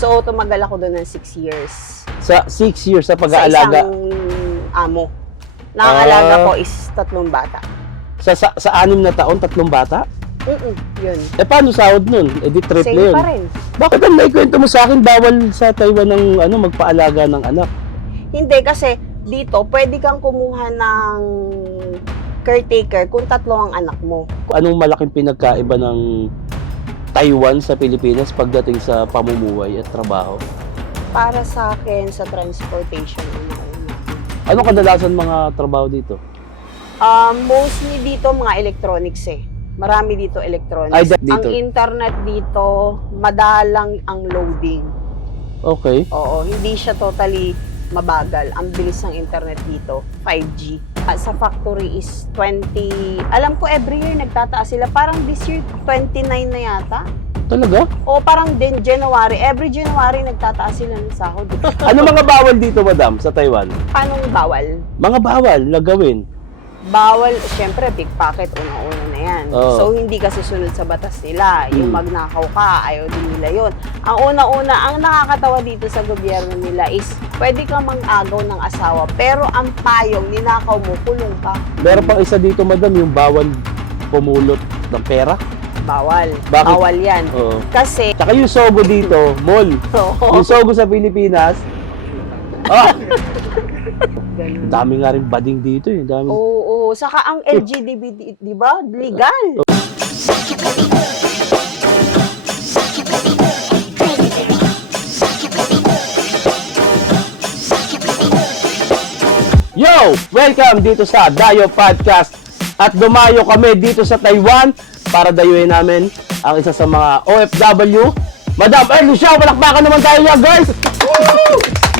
So, tumagal ako doon ng 6 years. Sa 6 years sa Sa pag-aalaga? isang amo. Nakakalaga ko is 3 bata. Sa 6 na taon, 3 bata? Yun. Eh, paano sahod nun? Eh, di trip na Same yun. pa rin. Bakit ang naikwento mo sa akin, bawal sa Taiwan ng magpaalaga ng anak? Hindi, kasi dito, pwede kang kumuha ng caretaker kung 3 ang anak mo. Anong malaking pinagkaiba ng Taiwan sa Pilipinas pagdating sa pamumuhay at trabaho? Para sa akin, sa transportation. Ano kadalasan mga trabaho dito? Mostly dito, mga electronics eh. Marami dito electronics. Ay, dito. Ang internet dito, madalang ang loading. Okay. Oo, hindi siya totally mabagal. Ang bilis ng internet dito, 5G. Sa factory is 20, alam ko every year nagtataas sila. Parang this year, 29 na yata. Talaga? O parang din January, every January nagtataas sila ng sahod. Ano mga bawal dito, madam, sa Taiwan? Paano bawal? Mga bawal na gawin. Bawal, syempre, pickpocket, una-una na yan. Oo. So, hindi kasi sunod sa batas nila. Yung magnakaw ka, ayaw din nila yun. Ang una-una, ang nakakatawa dito sa gobyerno nila is, pwede kang mang-agaw ng asawa, pero ang payong, ninakaw mo, kulong ka. Meron pang isa dito, madam, yung bawal pumulot ng pera. Bawal. Bakit? Bawal yan. Oo. Kasi, Tsaka yung sogo dito, mall. Yung sogo sa Pilipinas, ganun. dami nga rin bading dito eh. Dami. Oo. Saka ang LGDB, di ba? Legal. Yo! Welcome dito sa Dayo Podcast. At dumayo kami dito sa Taiwan para dayuhin namin ang isa sa mga OFW. Madam Erly Shaw, palakpakan naman tayo niya, guys!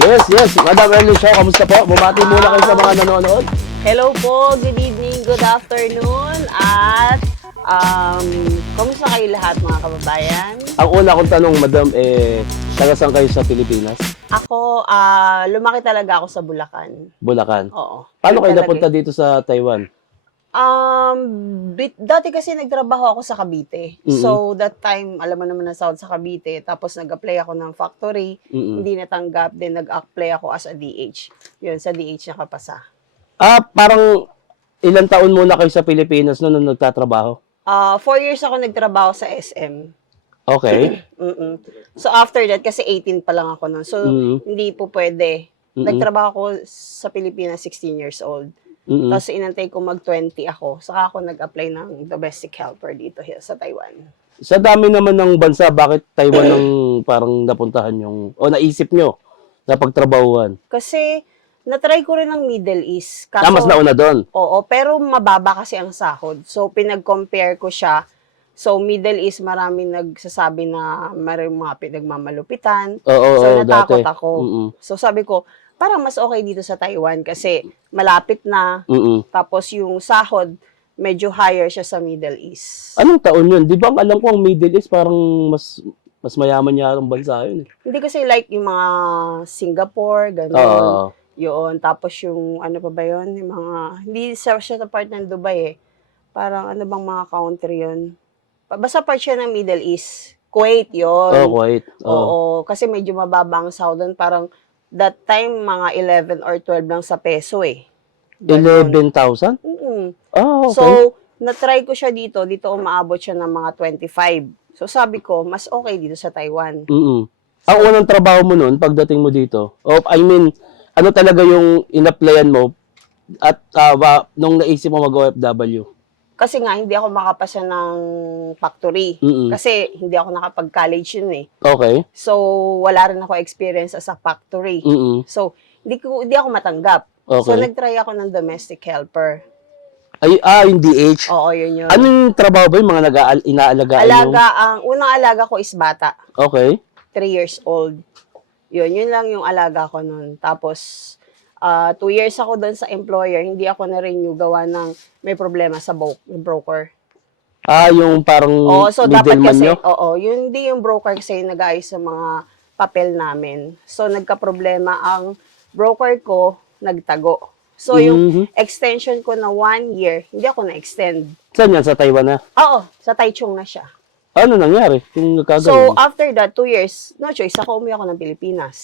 Yes. Madam Erly Shaw, kamusta po? Bumati muna kayo sa mga nanonood. Hello po, good evening, good afternoon, at kamusta kayo lahat mga kababayan? Ang una kong tanong, madam, taga saan kayo sa Pilipinas? Ako, lumaki talaga ako sa Bulacan. Bulacan. Oo. Paano kayo Talaga napunta dito sa Taiwan? Dati kasi nagtrabaho ako sa Cavite. So, that time, alam mo naman na sahod sa Cavite. Tapos, nag-apply ako ng factory. Hindi natanggap. Then, nag-apply ako as a DH. Yun, sa DH nakapasa. Parang ilang taon muna kayo sa Pilipinas nung nagtatrabaho? 4 years ako nagtrabaho sa SM. Okay. So, after that, kasi 18 pa lang ako nun. So, hindi po pwede. Nagtrabaho ako sa Pilipinas 16 years old. Tapos, inantay ko mag-20 ako. Saka ako nag-apply ng domestic helper dito sa Taiwan. Sa dami naman ng bansa, bakit Taiwan ang parang napuntahan yung, o naisip nyo na pagtrabahuan? Kasi, natry ko rin ng Middle East. Mas nauna doon? Oo, pero mababa kasi ang sahod. So, pinag-compare ko siya. So, Middle East, marami nagsasabi na maraming mga pinagmamalupitan. So, natakot dati. ako. So, sabi ko, parang mas okay dito sa Taiwan kasi malapit na. Tapos, yung sahod, medyo higher siya sa Middle East. Anong taon yun? Di ba ang alam ko ang Middle East parang mas mayaman niya ang bansa yun? Hindi kasi like yung mga Singapore, gano'n. Yun. Tapos yung, ano pa ba yun? Yung mga, hindi siya sa part ng Dubai eh. Parang ano bang mga country yun? Basta part siya ng Middle East. Kuwait yun. Kuwait. Oo. Kasi medyo mababa ang sahod doon. Parang that time, mga 11 or 12 lang sa peso eh. 11,000? Okay. So, na-try ko siya dito. Dito umaabot siya ng mga 25. So, sabi ko, mas okay dito sa Taiwan. Ang unang trabaho mo noon, pagdating mo dito, ano talaga yung in-applyan mo at nung naisip mo mag-OFW? Kasi nga, hindi ako makapasa ng factory. Kasi hindi ako nakapag-college yun eh. Okay. So, wala rin ako experience as a factory. So, hindi ako matanggap. Okay. So, nag-try ako ng domestic helper. Yung DH? Oo, yun yun. Anong trabaho ba yung mga inaalagaan yung? Ang unang alaga ko is bata. Okay. 3 years old. Yun lang yung alaga ko nun. Tapos, 2 years ako doon sa employer, hindi ako na-renew gawa ng may problema sa broker. Yung parang so dapat middleman kasi, nyo? yun hindi yung broker kasi nag-aayos sa mga papel namin. So nagka-problema ang broker ko, nagtago. So yung extension ko na 1 year, hindi ako na-extend. Saan yan? Sa Taiwan na? Oo, sa Taichung na siya. Ano nangyari kung So, nagkaganon? after that, 2 years, no choice, ako umuwi ako ng Pilipinas.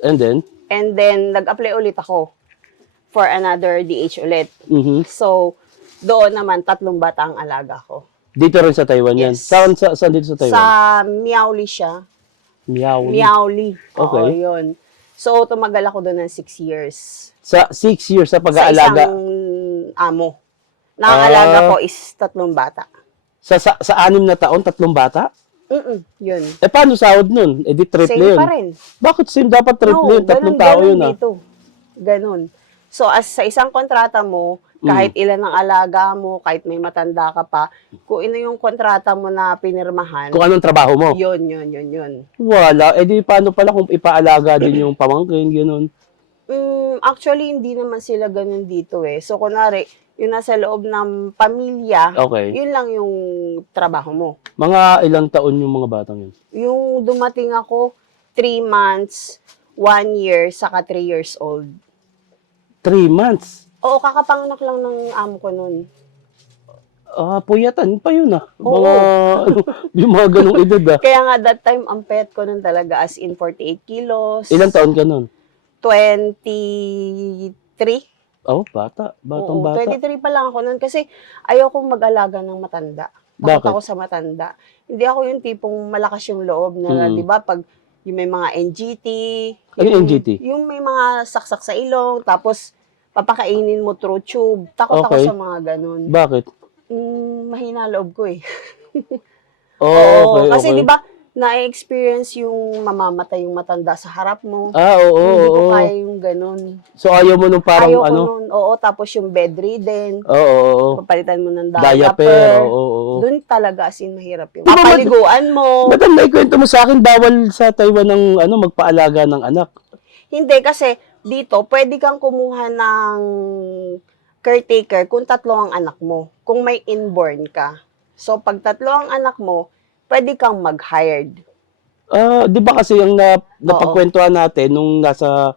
And then? And then, nag-apply ulit ako for another DH ulit. Mhm. So, doon naman, 3 bata ang alaga ko. Dito rin sa Taiwan yan? Yes. Saan dito sa Taiwan? Sa Miaoli siya. Miao. Miaoli. Okay. Oo, yun. So, tumagal ako doon ng 6 years. Sa 6 years sa Sa pag-aalaga? isang amo. Nakakalaga ko is 3 bata. Sa 6 na taon, 3 bata? Yun. Paano sahod nun? Di triple Same yun. pa rin. Bakit same? Dapat triple yun. 3 tao ganun yun ah. dito. Ganun. So, as sa isang kontrata mo, kahit ilan ang alaga mo, kahit may matanda ka pa, kung ino yung kontrata mo na pinirmahan, Kung anong trabaho mo? yun. Wala. Di paano pala kung ipaalaga din yung pamangkin, gano'n? Actually, hindi naman sila ganun dito eh. So, kunwari, yung nasa loob ng pamilya, Okay. yun lang yung trabaho mo. Mga ilang taon yung mga batang yun? Yung dumating ako, 3 months, 1 year, saka 3 years old. 3 months? Oo, kakapanganak lang ng amo ko nun. Puyatan pa yun ah. Oo. Mga, yung mga ganong edad ah. Kaya nga that time, ang payat ko nun talaga as in 48 kilos. Ilang taon ka nun? 23. Bata. Batang Oo, bata. 23 pa lang ako nun kasi ayoko mag-alaga ng matanda. Takot Bakit? ako sa matanda. Hindi ako yung tipong malakas yung loob na, di ba, pag yung may mga NGT. Ano yung NGT? Yung may mga saksak sa ilong, tapos papakainin mo through tube. Takot ako Okay. sa mga ganun. Bakit? Mahina loob ko eh. Okay, kasi okay. di ba, na-experience yung mamamatay yung matanda sa harap mo. Oo, Hindi ko oo. kaya yung ganun. So ayaw mo nung parang Ayaw ko ano? nun. Oo, tapos yung bedridden. Oo. Papalitan mo ng Diaper. diaper. Oo. Doon talaga as in mahirap yung Di ba, papaliguan mo. Madam, naikwento mo sa akin, bawal sa Taiwan ng magpaalaga ng anak. Hindi kasi dito pwede kang kumuha ng caretaker kung 3 ang anak mo. Kung may inborn ka. So pag 3 ang anak mo, pwede kang mag-hired. Di ba kasi yung napagkwentuhan natin nung nasa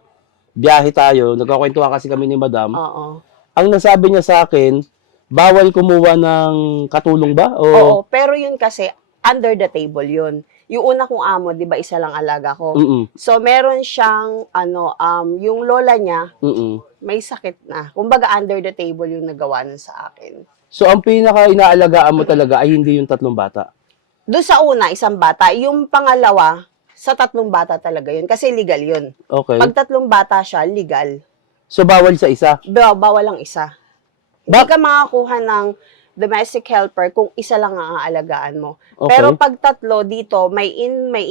biyahe tayo, nagkakwentuhan kasi kami ni Madam, Oo. ang nasabi niya sa akin, bawal kumuha ng katulong ba? Oo, pero yun kasi under the table yun. Yung una kong amo, 'di ba, isa lang alaga ko. So meron siyang yung lola niya may sakit na. Kumbaga under the table yung nagawa nun sa akin. So ang pinaka inaalagaan mo talaga ay hindi yung 3 bata. Doon sa una, 1 bata. Yung pangalawa, sa 3 bata talaga yun. Kasi legal yun. Okay. Pag 3 bata siya, legal. So bawal sa isa. Bawal lang isa. Hindi ka makakuha ng domestic helper kung isa lang ang aalagaan mo. Okay. Pero pag 3 dito, may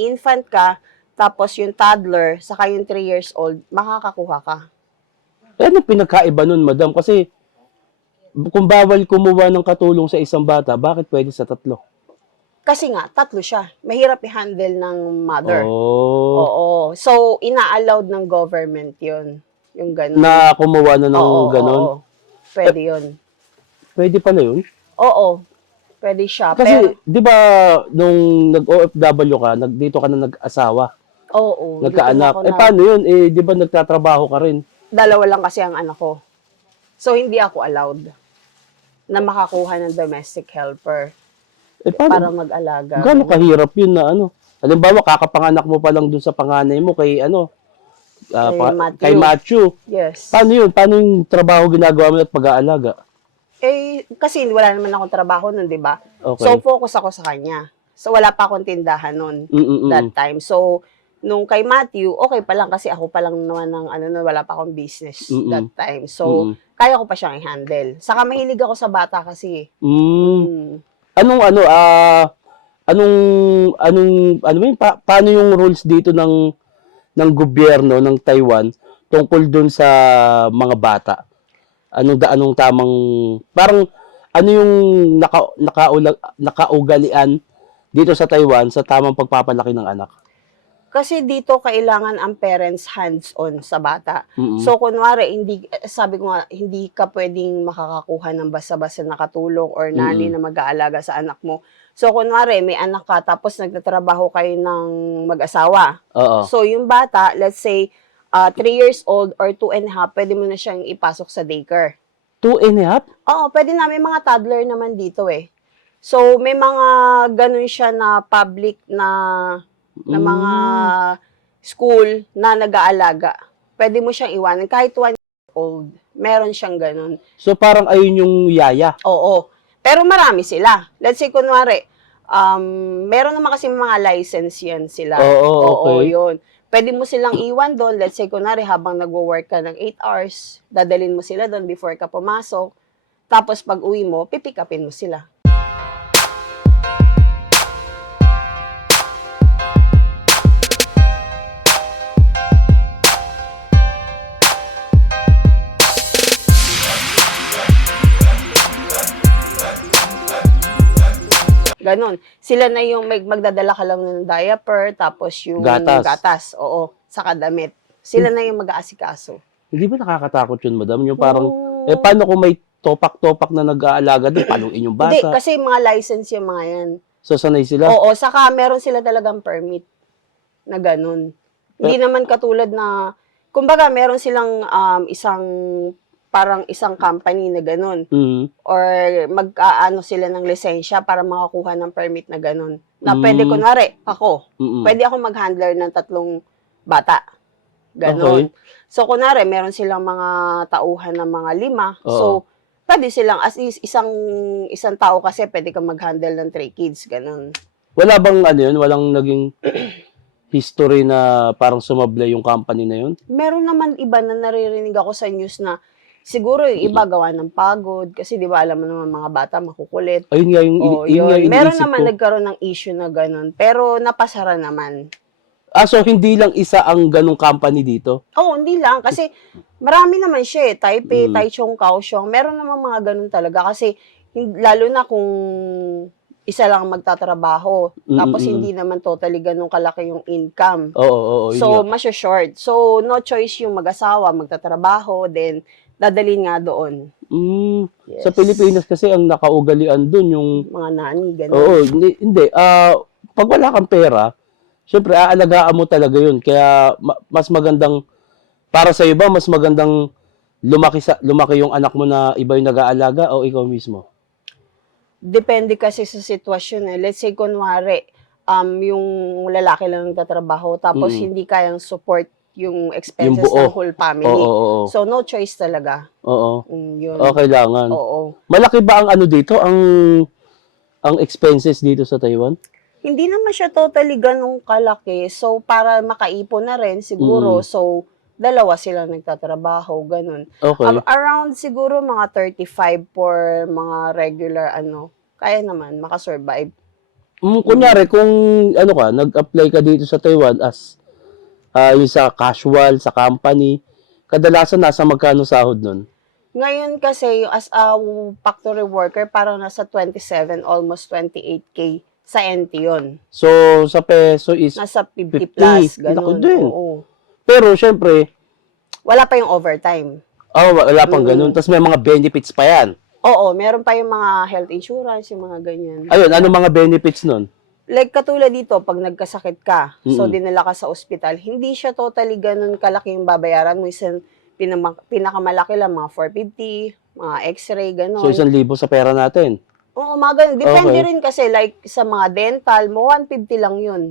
infant ka, tapos yung toddler, saka yung 3 years old, makakakuha ka. Ano pinagkaiba nun, Madam? Kasi kung bawal kumuha ng katulong sa isang bata, bakit pwede sa 3? Kasi nga, 3 siya. Mahirap i-handle ng mother. Oh. Oo. So, ina-allowed ng government yun. Yung ganun. Na kumuha na ng ganon. Oo. Pwede yun. Pwede pala yun. Oo. Pwede siya. Kasi, di ba, nung nag-OFW ka, dito ka na nag-asawa, Oo. nagkaanak. dito na ako Paano yun? Di ba nagtatrabaho ka rin? 2 lang kasi ang anak ko. So, hindi ako allowed na makakuha ng domestic helper para Paano? mag-alaga. Gano'ng kahirap yun na halimbawa, kakapanganak mo pa lang dun sa panganay mo kay Matthew. kay Matthew. Yes. Paano yun? Paano yung trabaho ginagawa mo at pag-aalaga? Kasi wala naman akong trabaho nun, di ba? Okay. So, focus ako sa kanya. So, wala pa akong tindahan nun that time. So, nung kay Matthew, okay pa lang kasi ako pa lang naman wala pa akong business that time. So, kaya ko pa siyang i-handle. Saka mahilig ako sa bata kasi. Paano yung rules dito ng gobyerno ng Taiwan tungkol dun sa mga bata? Anong tamang, parang ano yung nakaugalian dito sa Taiwan sa tamang pagpapalaki ng anak? Kasi dito kailangan ang parents hands-on sa bata. So, kunwari, sabi ko nga, hindi ka pwedeng makakakuha ng basta-basta na katulong or nanny na mag-aalaga sa anak mo. So, kunwari, may anak ka, tapos nagtatrabaho kayo ng mag-asawa. Oo. So, yung bata, let's say, 3 years old or 2 and a half, pwede mo na siyang ipasok sa daycare. 2 and a half? Oo, pwede na. May mga toddler naman dito eh. So, may mga ganun siya na public na mga school na nag-aalaga. Pwede mo siyang iwanan. Kahit 1 year old, meron siyang ganun. So, parang ayun yung yaya. Oo. Pero marami sila. Let's say, kunwari, meron naman kasi mga license yan sila. Oo, okay. Yun. Pwede mo silang iwan doon. Let's say, kunwari, habang nagwo-work ka ng 8 hours, dadalhin mo sila doon before ka pumasok. Tapos, pag uwi mo, pipick upin mo sila. Ganon. Sila na yung magdadala ka lang ng diaper, tapos yung gatas. Oo, saka damit. Sila na yung mag-aasikaso. Hindi ba nakakatakot yun, madam? Yung parang, paano kung may topak-topak na nag-aalaga doon? Paluin yung bata? Hindi, kasi mga license yung mga yan. So, sanay sila? Oo, saka meron sila talagang permit na ganon. Hindi naman katulad na, kumbaga, meron silang isang company na ganun. Or mag-aano sila ng lisensya para makakuha ng permit na ganun. Na pwede, kunwari, pwede ako mag-handler ng 3 bata. Ganon. Okay. So, kunwari, meron silang mga tauhan ng mga 5. So, pwede silang, as is, isang tao kasi pwede kang mag-handle ng 3 kids. Ganon. Wala bang yun? Walang naging history na parang sumablay yung company na yun? Meron naman iba na naririnig ako sa news na siguro yung iba gawa ng pagod kasi 'di ba alam mo naman mga bata makukulit. Ayun nga yung iniisip Meron naman ko. nagkaroon ng issue na ganun, pero napasara naman. So hindi lang isa ang ganung company dito? Oo, hindi lang kasi marami naman siya Taipei, Taichung, Kaohsiung. Meron naman mga ganun talaga kasi lalo na kung isa lang magtatrabaho tapos hindi naman totally ganun kalaki yung income. Oo, so masya-short. So no choice yung mag-asawa magtatrabaho then dadalhin nga doon. Yes. Sa Pilipinas kasi ang nakaugalian doon yung mga nani, gano'n. Oo, hindi. Pag wala kang pera, syempre aalagaan mo talaga yun. Kaya mas magandang, para sa iba, mas magandang lumaki yung anak mo na iba yung nag-aalaga o ikaw mismo? Depende kasi sa sitwasyon Let's say, kunwari, yung lalaki lang nagtatrabaho, tapos hindi kayang support yung expenses ng whole family. Oo. So, no choice talaga. Oo. Yun. Kailangan. Oo. Malaki ba ang dito? Ang expenses dito sa Taiwan? Hindi naman siya totally ganong kalaki. So, para makaipon na rin, siguro. So, 2 sila nagtatrabaho, ganun. Okay. Around siguro mga 35 for mga regular, kaya naman, makasurvive. Kunyari, kung nag-apply ka dito sa Taiwan as yung sa casual, sa company, kadalasan nasa magkano sahod nun? Ngayon kasi, as a factory worker, parang nasa 27, almost 28K sa NT yun. So, sa peso is nasa 50 plus, ganun. din. Oo. Pero, syempre, wala pa yung overtime. Wala pang ganun. Tapos may mga benefits pa yan. Oo, meron pa yung mga health insurance, yung mga ganyan. Ayun, ano mga benefits nun? Like katulad dito, pag nagkasakit ka, so dinala ka sa ospital, hindi siya totally ganun kalaki yung babayaran mo. Isang pinakamalaki lang, mga 450, mga x-ray, ganun. So, 1,000 sa pera natin? Oo, mga ganun. Depende rin kasi, like sa mga dental mo, 150 lang yun.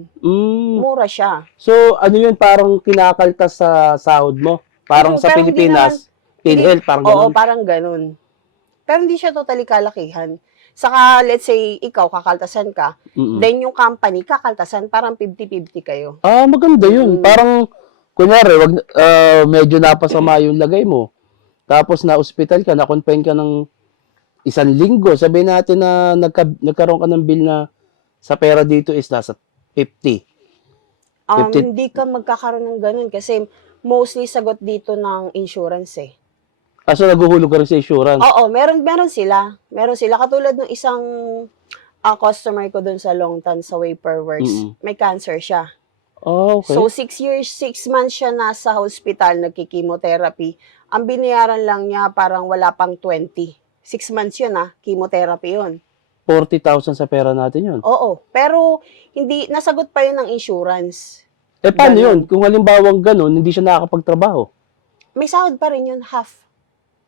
Mura siya. So, ano yun, parang kinakaltas sa sahod mo? Parang sa Pilipinas, PhilHealth, parang ganun? Oo, parang ganun. Pero hindi siya totally kalakihan. Saka, let's say, ikaw, kakaltasan ka, then yung company, kakaltasan, parang 50-50 kayo. Maganda yun. Parang, kunyari, medyo napasama yung lagay mo. Tapos, na-hospital ka, na-confine ka ng 1 linggo. Sabihin natin na nagkaroon ka ng bill na sa pera dito is nasa 50. Hindi ka magkakaroon ng ganun kasi mostly sagot dito ng insurance So, naguhulog ka rin sa insurance? Oo, meron sila. Meron sila. Katulad ng isang customer ko dun sa Longtan, sa Waperworks, may cancer siya. Okay. So, 6 months siya nasa hospital, nagki-chemotherapy. Ang binayaran lang niya, parang wala pang 20. 6 months yun chemotherapy yun. 40,000 sa pera natin yun? Oo, pero hindi, nasagot pa yun ng insurance. Paano yun? Kung halimbawa ganun, hindi siya nakakapagtrabaho? May sahod pa rin yun, half.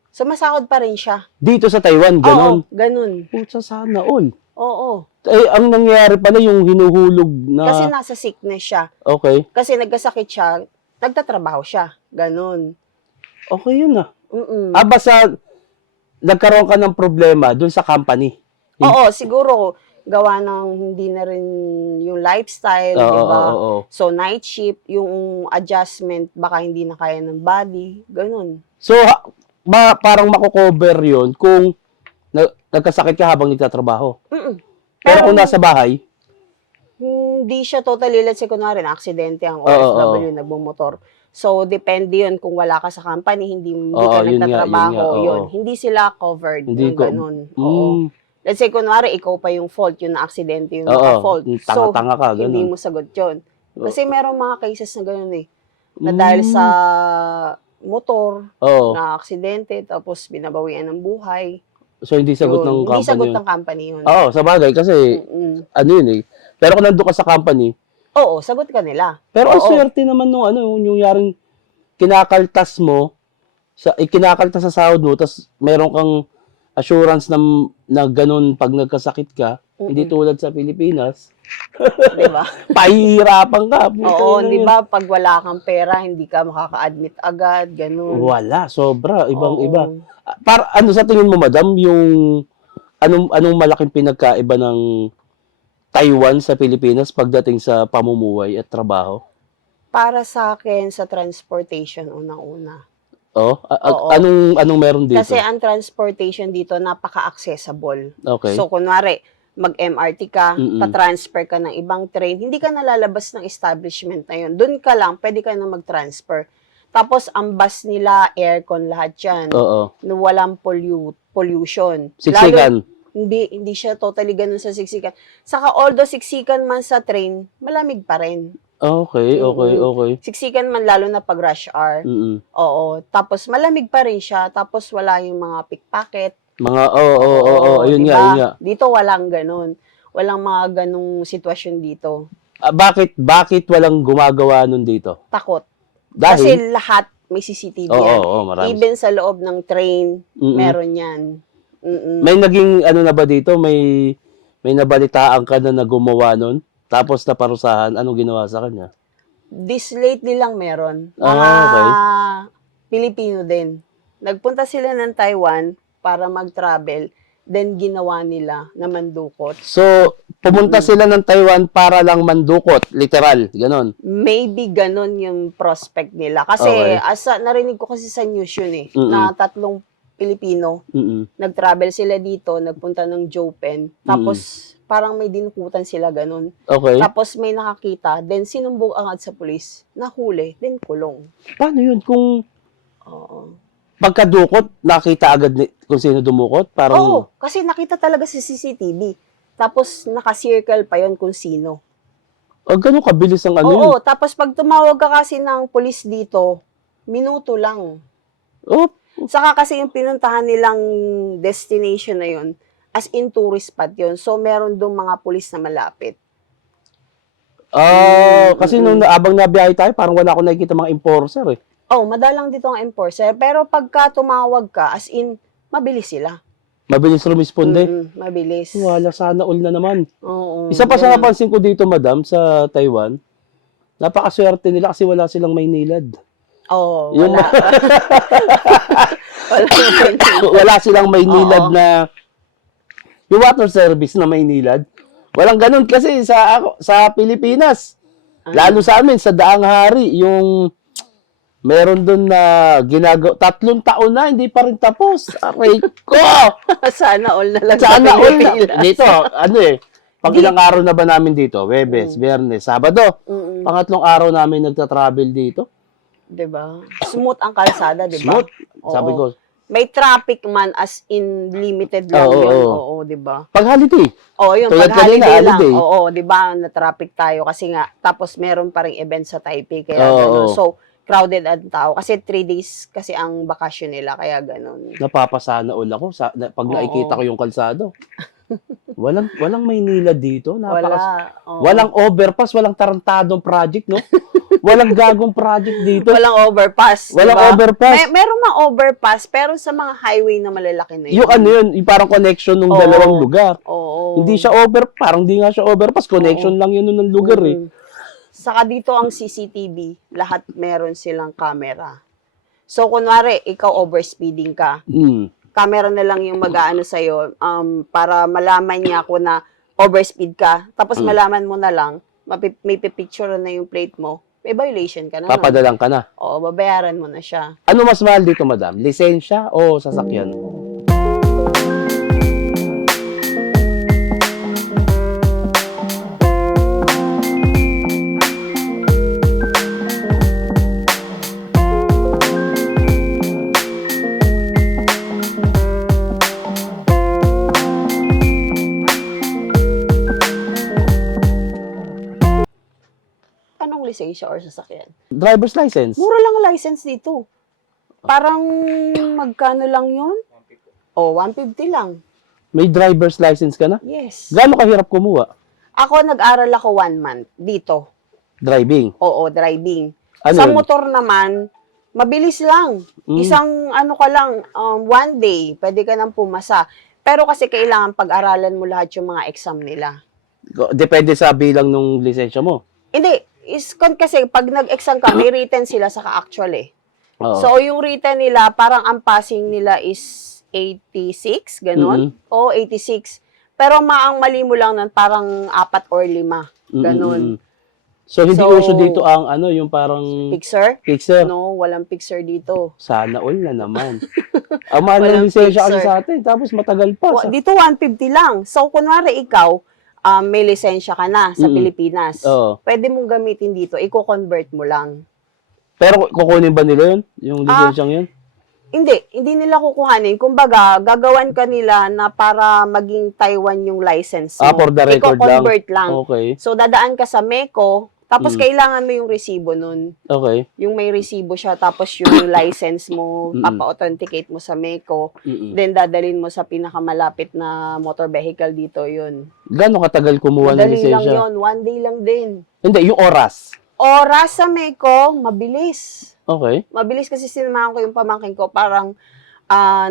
So, masahod pa rin siya. Dito sa Taiwan, ganun? Oo, ganun. Pucha, sana all. Oo. Eh, ang nangyayari pala yung hinuhulog Kasi na... nasa sickness siya. Okay. Kasi nagkasakit siya, nagtatrabaho siya. Ganon. Okay yun ah. Mm-mm. Basta nagkaroon ka ng problema dun sa company. Oo, siguro gawa ng hindi na rin yung lifestyle, Oo, di ba? oo, oo. So, night shift, yung adjustment, baka hindi na kaya ng body. Ganon. So, parang mako-cover yun kung nagkasakit ka habang nagtatrabaho. Mm-mm. Pero kung nasa bahay, hindi siya totally, let's say, kunwari, na aksidente ang Oo, OFW, nagmumotor. So, depende yun kung wala ka sa company, hindi ka yun nga, nagtatrabaho, oo. yun. Hindi sila covered Hindi ng ko... ganun. Oo. Let's say, kunwari, ikaw pa yung fault, yung na-aksidente yung naka-fault. So, tanga-tanga ka, hindi ganun. mo sagot yun. Kasi merong mga cases na ganun eh. Na dahil sa motor, Oo. na aksidente, tapos binabawian ng buhay. So, hindi sagot ng Yun. company Hindi sagot yun. ng company yun. Oo, sa bagay, kasi, ano yun eh. Pero kung nandun ka sa company, Oo, sagot ka nila. pero ang Oo. swerte naman nung yung yaring kinakaltas mo, kinakaltas sa sahod mo, tapos meron kang assurance na ganun pag nagkasakit ka, hindi tulad sa Pilipinas, Di ba? pahihirapan ka. Oo, di ba? Pag wala kang pera, hindi ka makaka-admit agad, ganun. Wala, sobra, ibang-iba. Oo. Para ano sa tingin mo, madam, yung anong malaking pinagkaiba ng Taiwan sa Pilipinas pagdating sa pamumuhay at trabaho? Para sa akin, sa transportation, unang-una. Oh, Oo. anong meron dito? Kasi ang transportation dito, napaka-accessible. Okay. So, kunwari, mag-MRT ka, Mm-mm. pa-transfer ka ng ibang train, hindi ka nalalabas ng establishment na yun. Doon ka lang, pwede ka na mag-transfer. Tapos, ang bus nila, aircon lahat yan. Oo. Na walang pollution. Siksikan. Hindi siya totally ganun sa siksikan. Saka, although siksikan man sa train, malamig pa rin. Okay. Siksikan man lalo na pag rush hour. Mm-mm. Oo. Tapos, malamig pa rin siya. Tapos, wala yung mga pickpocket. Mga, ayun diba? nga, yun nga. Dito walang ganun. Walang mga ganung sitwasyon dito. Bakit walang gumagawa nun dito? Takot. Dahil? Kasi lahat may CCTV Oo, yan. marami. Even sa loob ng train, Mm-mm. meron yan. May naging, ano na ba dito, may nabalitaan ka na gumawa nun? Tapos naparusahan, anong ginawa sa kanya? This lately lang meron. Mga Okay. Pilipino din. Nagpunta sila ng Taiwan para mag-travel, then ginawa nila na mandukot. So, pumunta sila ng Taiwan para lang mandukot, literal, ganon. Maybe ganon yung prospect nila. Kasi, Okay. narinig ko kasi sa news yun eh, Mm-mm. na 3 Pilipino, Mm-mm. nag-travel sila dito, nagpunta ng Jopen, tapos parang may dinukutan sila ganon. Okay. Tapos may nakakita, then sinumbong agad sa pulis, nahuli, then kulong. Paano yun? Kung Oo. pagkadukot, nakita agad kung sino dumukot? Parang, Oo, kasi nakita talaga sa CCTV. Tapos naka-circle pa yon kung sino. ganun kabilis ang ano yun? Oo, tapos pag tumawag ka kasi ng pulis dito, minuto lang. Oh, Saka kasi yung pinuntahan nilang destination na yun, as in tourist spot yun. So, meron doon mga pulis na malapit. kasi nung abang nabiyahe tayo, parang wala akong nakikita mga enforcer eh. Oh, madalang dito ang enforcer. Pero pagka tumawag ka, as in, mabilis sila. Mabilis rumisponde. Mabilis. Wala, sana all na naman. Oo. Isa pa sa ganun. napansin ko dito, madam, sa Taiwan, napakaswerte nila kasi wala silang Maynilad. Oo, Yung- wala. Wala naman. Wala silang Maynilad Oo. na yung water service na Maynilad. Walang ganun kasi sa Pilipinas. Lalo sa amin, sa Daang Hari, yung meron doon na ginagawa, 3 taon na, hindi pa rin tapos. Aray ko! Sana all na lang Sana sa all na. Pilipinas. Dito, pag ilang araw na ba namin dito? Webes, Biyernes, Sabado. Pangatlong araw namin nagta-travel dito. Diba? Smooth ang kalsada, diba? Smooth. Oo. Sabi ko, May traffic man as in limited lang Oo, yun. oo. Oo, diba? pag holiday, Oo, yung Tulad pag holiday kanina, lang. holiday. Oo, diba? Na-traffic tayo kasi nga, tapos meron pa ring event sa Taipei, kaya Oo, ganun. oo. So, crowded ang tao. Kasi 3 days kasi ang bakasyon nila, kaya ganun. napapasana all ako pag Oo. nakikita ko yung kalsado. Walang Maynila dito. Wala. Oo. Walang overpass, walang tarantadong project, no? Walang gagong project dito. Walang overpass. Walang diba? overpass. Meron mga overpass, pero sa mga highway na malalaki na yun. Yung ano yun, yung parang connection ng Oo. dalawang lugar. Oo. Hindi siya parang hindi nga siya overpass, connection lang yun ng lugar eh. Saka dito ang CCTV, lahat meron silang camera. So, kunwari, ikaw overspeeding ka, camera na lang yung mag-aano sa'yo para malaman niya kung na overspeed ka. Tapos malaman mo na lang, may pipicture na yung plate mo, may violation ka na. Papadalang ka na. Oo, babayaran mo na siya. Ano mas mahal dito, madam? Lisensya o sasakyan? Anong lisensya or sasakyan? Driver's license. Mura lang ang license dito. Parang magkano lang yun? Oh, 150 lang. May driver's license ka na? Yes. Gaano kahirap kumuha? Ako, nag-aral ako 1 month dito. Driving. Oo, driving. Ano Sa yun? motor naman, mabilis lang. Isang ano ka lang, 1 day, pwede ka nang pumasa. Pero kasi kailangan pag-aralan mo lahat yung mga exam nila. Depende sa bilang ng lisensya mo. Hindi, kasi pag nag-exam ka, may written sila sa actual eh. Oo. So, yung written nila, parang ang passing nila is 86, ganon. O, 86. Pero ang mali mo lang nun, parang 4 or 5. Ganon. So, hindi So, uso dito ang ano, yung parang Pixar? fixer. No, walang picture dito. Sana all na naman. Ang mahal ng Walang lisensya kasi fixer. sa atin, tapos matagal pa. Dito 150 lang. So, kunwari ikaw, may lisensya ka na sa Pilipinas. Oo. Pwede mong gamitin dito, i-convert mo lang. Pero kukunin ba nila yun? Yung lisensyang yun? Hindi nila kukuhanin. Kumbaga, gagawan ka nila na para maging Taiwan yung license mo. For the record I-convert lang. Okay. So, dadaan ka sa MECO, tapos kailangan mo yung resibo nun. Okay. Yung may resibo siya, tapos yung license mo, papa-authenticate mo sa MECO, then dadalhin mo sa pinakamalapit na motor vehicle dito, yun. Gano'ng katagal kumuha ng Madali lang lisensya? yun, 1 day lang din. Hindi, yung oras. Oras sa MECO, mabilis. Okay. Mabilis kasi sinamahan ko yung pamangkin ko, parang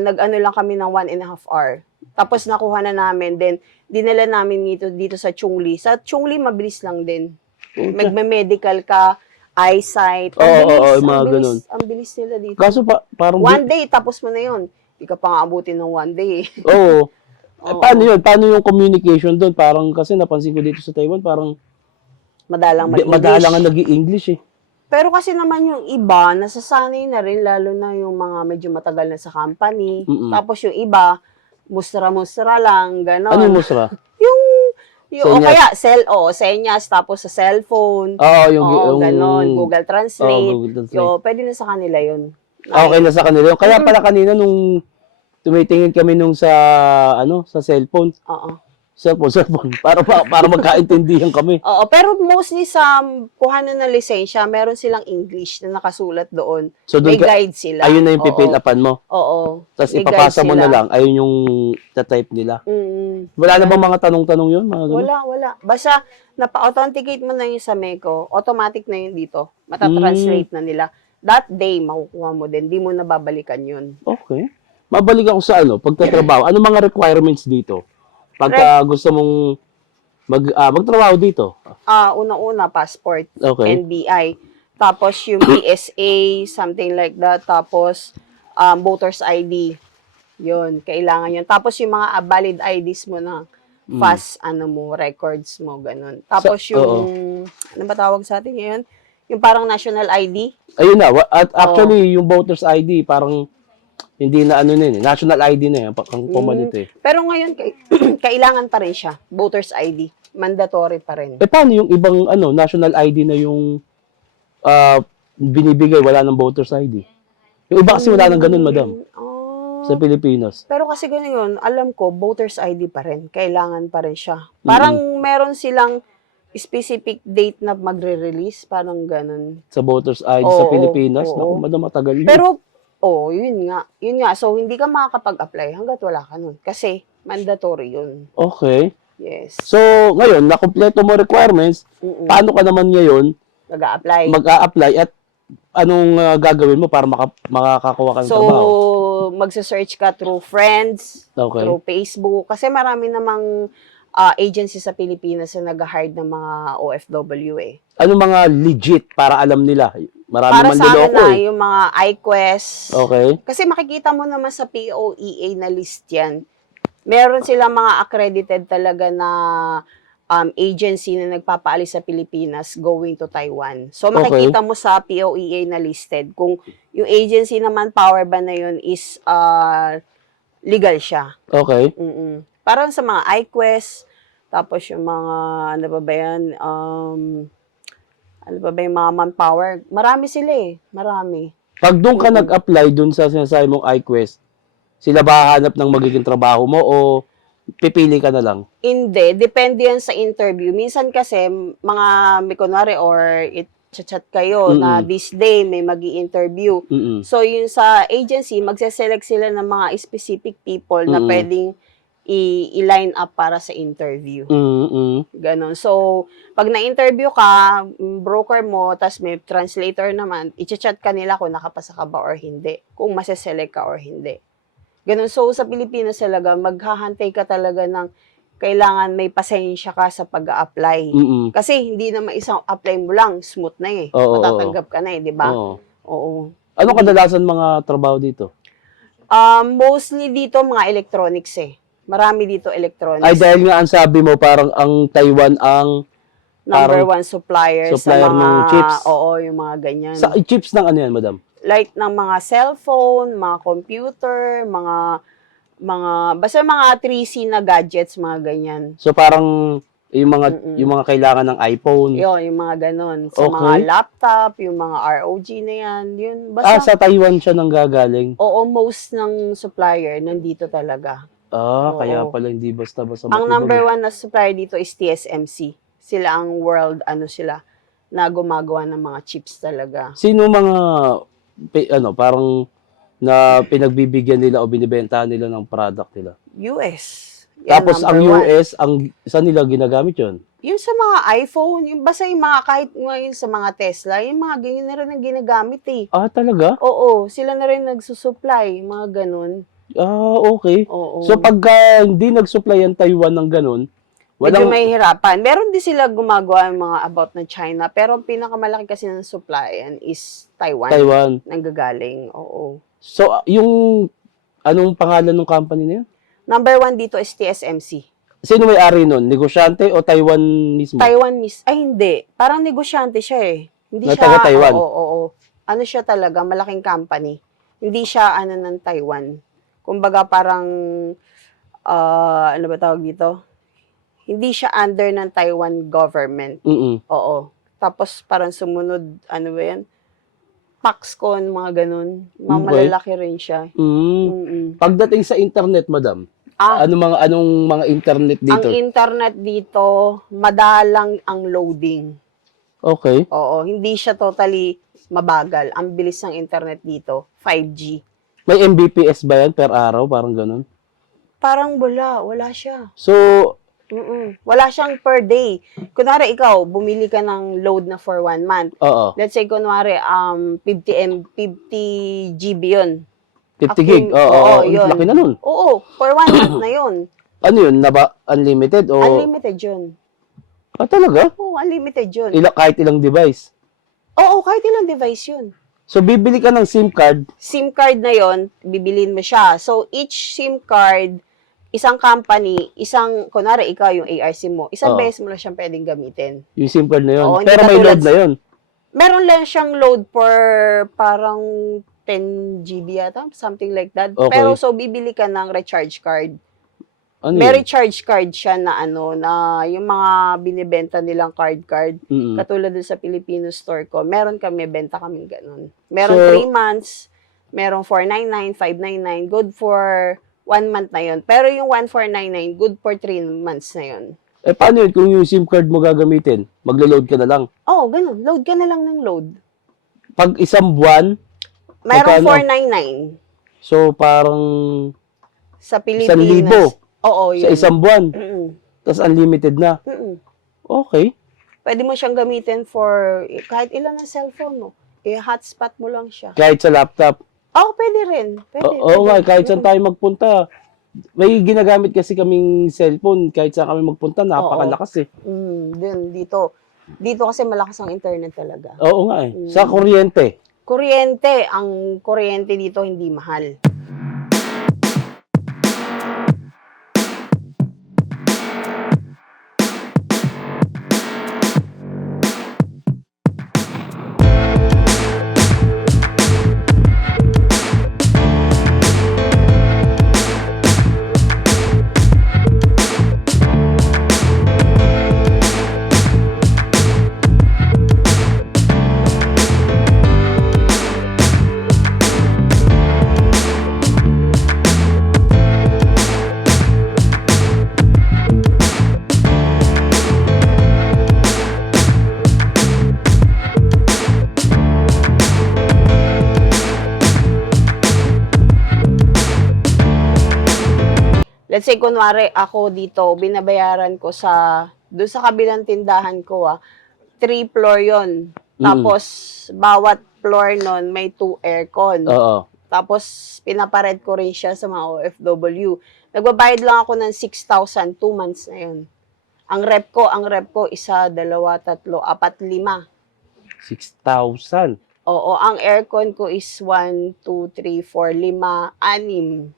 nag-ano lang kami ng 1.5 hour. Tapos nakuha na namin, then dinala namin dito sa Chungli. Sa Chungli, mabilis lang din. Magme-medical ka, eyesight. Oo, mga ganun. Ang bilis nila dito. Kaso parang... 1 day, tapos mo na yun. Hindi ka pa nga abutin ng 1 day. Oo. Paano yun? Paano yung communication doon? Parang kasi napansin ko dito sa Taiwan, parang Madalang mag-English. madalang ang nag-i-English eh. Pero kasi naman yung iba, nasasanay na rin, lalo na yung mga medyo matagal na sa company. Tapos yung iba, mustra-mustra lang, gano'n. Ano yung musra? O kaya, senyas, tapos sa cellphone. Oo, yung gano'n, Google Translate. Google Translate. So, pwede na sa kanila yun. Okay na sa kanila. Kaya pala kanina nung tumitingin kami nung sa cellphone. Oo. Cellphone. Para magkaintindihan kami. Oo, pero mostly sa kuhanan ng lisensya, meron silang English na nakasulat doon. So, may guide sila. Ayun na yung pipill upan mo. Oo. Tapos may ipapasa guide mo sila. na lang. Ayun yung type nila. Wala na bang mga tanong-tanong yun? Mga ganun? Wala. Basta, napa-authenticate mo na yun sa MECO, automatic na yun dito. Matatranslate na nila. That day, makukuha mo din. Di mo nababalikan yun. Okay. Mabalik ako sa pagtatrabaho. Ano mga requirements dito? Pagka gusto mong magtrabaho dito. Una-una, passport, Okay. NBI. Tapos yung PSA, something like that. Tapos, voter's ID. Yun, kailangan yun. Tapos yung mga valid IDs mo na fast, records mo, ganun. Tapos ano ba tawag sa atin ngayon? Yung parang national ID. Ayun na. At actually, yung voter's ID, parang hindi na national ID na yan. Pang pumalit eh. Pero ngayon, kailangan pa rin siya. Voter's ID. Mandatory pa rin. Paano yung ibang national ID na yung binibigay, wala ng voter's ID? Yung iba kasi wala ng ganun, madam. Sa Pilipinas. Pero kasi ganun yun, alam ko, voter's ID pa rin. Kailangan pa rin siya. Parang meron silang specific date na magre-release. Parang ganun. Sa voter's ID sa Pilipinas? Naku, madam, matagal yun. Pero, yun nga. So, hindi ka makakapag-apply hanggat wala ka nun. Kasi, Mandatory yun. Okay. Yes. So, ngayon, nakumpleto mo requirements, paano ka naman ngayon Mag-a-apply. mag-a-apply at anong gagawin mo para makakakuha ka ng So, trabaho? magsa-search ka through friends, Okay. through Facebook. Kasi marami namang agency sa Pilipinas na nag-hire ng mga OFW eh. Ano mga legit para alam nila? Marami Para sa akin manloloko na, eh. yung mga iQuest. Okay. Kasi makikita mo naman sa POEA na list yan. Meron silang mga accredited talaga na agency na nagpapaalis sa Pilipinas going to Taiwan. So, makikita mo sa POEA na listed kung yung agency naman, power ba na yun is legal siya. Okay. Parang sa mga iQuest, tapos yung mga, ano ba ba yan, ano ba ba yung mga manpower, marami sila eh, marami. Pag doon ka nag-apply doon sa sinasabi mong iQuest, sila ba hahanap ng magiging trabaho mo o pipili ka na lang? Hindi, depende yan sa interview. Minsan kasi, mga may kunwari or chat kayo na this day may magi-interview. So, yun sa agency, magse-select sila ng mga specific people na pwedeng i-line up para sa interview. Ganon. So, pag na-interview ka, broker mo, tas may translator naman, i-chat ka nila kung nakapasa ka ba or hindi. Kung maseselect ka or hindi. Ganon. So, sa Pilipinas talaga, maghahantay ka talaga ng kailangan may pasensya ka sa pag-a-apply. Kasi hindi naman isang apply mo lang, smooth na eh. Matatanggap ka na eh, di ba? Oo. Ano kadalasan mga trabaho dito? Mostly dito, mga electronics eh. Marami dito electronics. Ay, dahil nga ang sabi mo, parang ang Taiwan ang number one supplier sa supplier mga, ng chips. Oo, yung mga ganyan. Sa chips ng ano yan, madam? Like ng mga cellphone, mga computer, basta mga 3C na gadgets, mga ganyan. So parang yung mga kailangan ng iPhone. Yun, yung mga ganon. Sa mga laptop, yung mga ROG na yan. Yun, Sa Taiwan siya nang gagaling? Oo, most ng supplier nandito talaga. Kaya pala hindi basta-basta. Ang number one na supplier dito is TSMC. Sila ang world, na gumagawa ng mga chips talaga. Sino mga, parang na pinagbibigyan nila o binibentahan nila ng product nila? US. Yan, tapos ang US, saan nila ginagamit yun? Yung sa mga iPhone, basta yung mga, kahit ngayon sa mga Tesla, yung mga ganyan na rin ang ginagamit eh. Talaga? Oo, sila na rin nagsusupply, mga ganun. Okay. Oo. So pagka hindi nag-supply ang Taiwan ng ganun, medyo may hirapan. Meron din sila gumagawa ng mga about ng China, pero ang pinakamalaki kasi ng supply is Taiwan. Nanggagaling, oo. So, yung anong pangalan ng company na yun? Number one dito is TSMC. Sino may-ari nun? Negosyante o Taiwan mismo? Taiwan mismo. Ay, hindi. Parang negosyante siya eh. Hindi siya, taga Taiwan? Oo. Ano siya talaga, malaking company. Hindi siya, ng Taiwan. Kumbaga parang, ano ba tawag dito? Hindi siya under ng Taiwan government. Oo. Tapos parang sumunod, ano ba yan? Paxcon, mga ganun. Malalaki rin siya. Pagdating sa internet, madam, anong mga internet dito? Ang internet dito, madalang ang loading. Okay. Oo, hindi siya totally mabagal. Ang bilis ng internet dito, 5G. May Mbps ba yan per araw? Parang ganun? Parang wala siya. So, wala siyang per day. Kunwari ikaw, bumili ka ng load na for 1 month. Let's say, kunwari, 50 GB yun. 50 gig? Oo, yun. Laki na nun. Oo, for 1 month na yun. Ano yun? Unlimited? O... Unlimited yun. Talaga? Oo, unlimited yun. Kahit ilang device? Oo, kahit ilang device yun. So, bibili ka ng SIM card? SIM card na yon, bibilin mo siya. So, each SIM card, isang company, kunwari ikaw yung ARC mo, isang beses mo lang siyang pwedeng gamitin. Yung SIM card na yun? Oo, pero may load na yun? Meron lang siyang load for parang 10 GB yata, something like that. Okay. Pero so, bibili ka ng recharge card. May recharge card siya na na yung mga binibenta nilang card. Katulad dun sa Filipino store ko, meron benta kami ganun. Meron 3 months, meron 499, 599, good for 1 month na yun. Pero yung 1499, good for 3 months na yun. Paano yun kung yung SIM card mo gagamitin? Maglo-load ka na lang? Oo, ganun. Load ka na lang ng load. Pag isang buwan? Meron 499. So, parang... Sa Pilipinas. Oo, Sa yun. isang buwan. Mm-mm. Tapos unlimited na. Mm-mm. Okay. Pwede mo siyang gamitin for kahit ilan ang cellphone mo. I-hotspot mo lang siya. Kahit sa laptop. Oo, pwede rin. Pwede. Oo nga, kahit saan Mm-mm. tayo magpunta. May ginagamit kasi kaming cellphone. Kahit saan kami magpunta, napakalakas eh. Dito. Dito kasi malakas ang internet talaga. Oo nga eh. Sa kuryente. Kuryente. Ang kuryente dito hindi mahal. Let's say, kunwari, ako dito, binabayaran ko doon sa kabilang tindahan ko, 3 floor yon. Tapos, bawat floor nun, may 2 aircon. Oo. Tapos, pinapared ko rin siya sa mga OFW. Nagbabayad lang ako ng 6,000, 2 months na yun. Ang rep ko, 1, 2, 3, 4, 5. 6,000. Oo, ang aircon ko is 1, 2, 3, 4, 5, 6.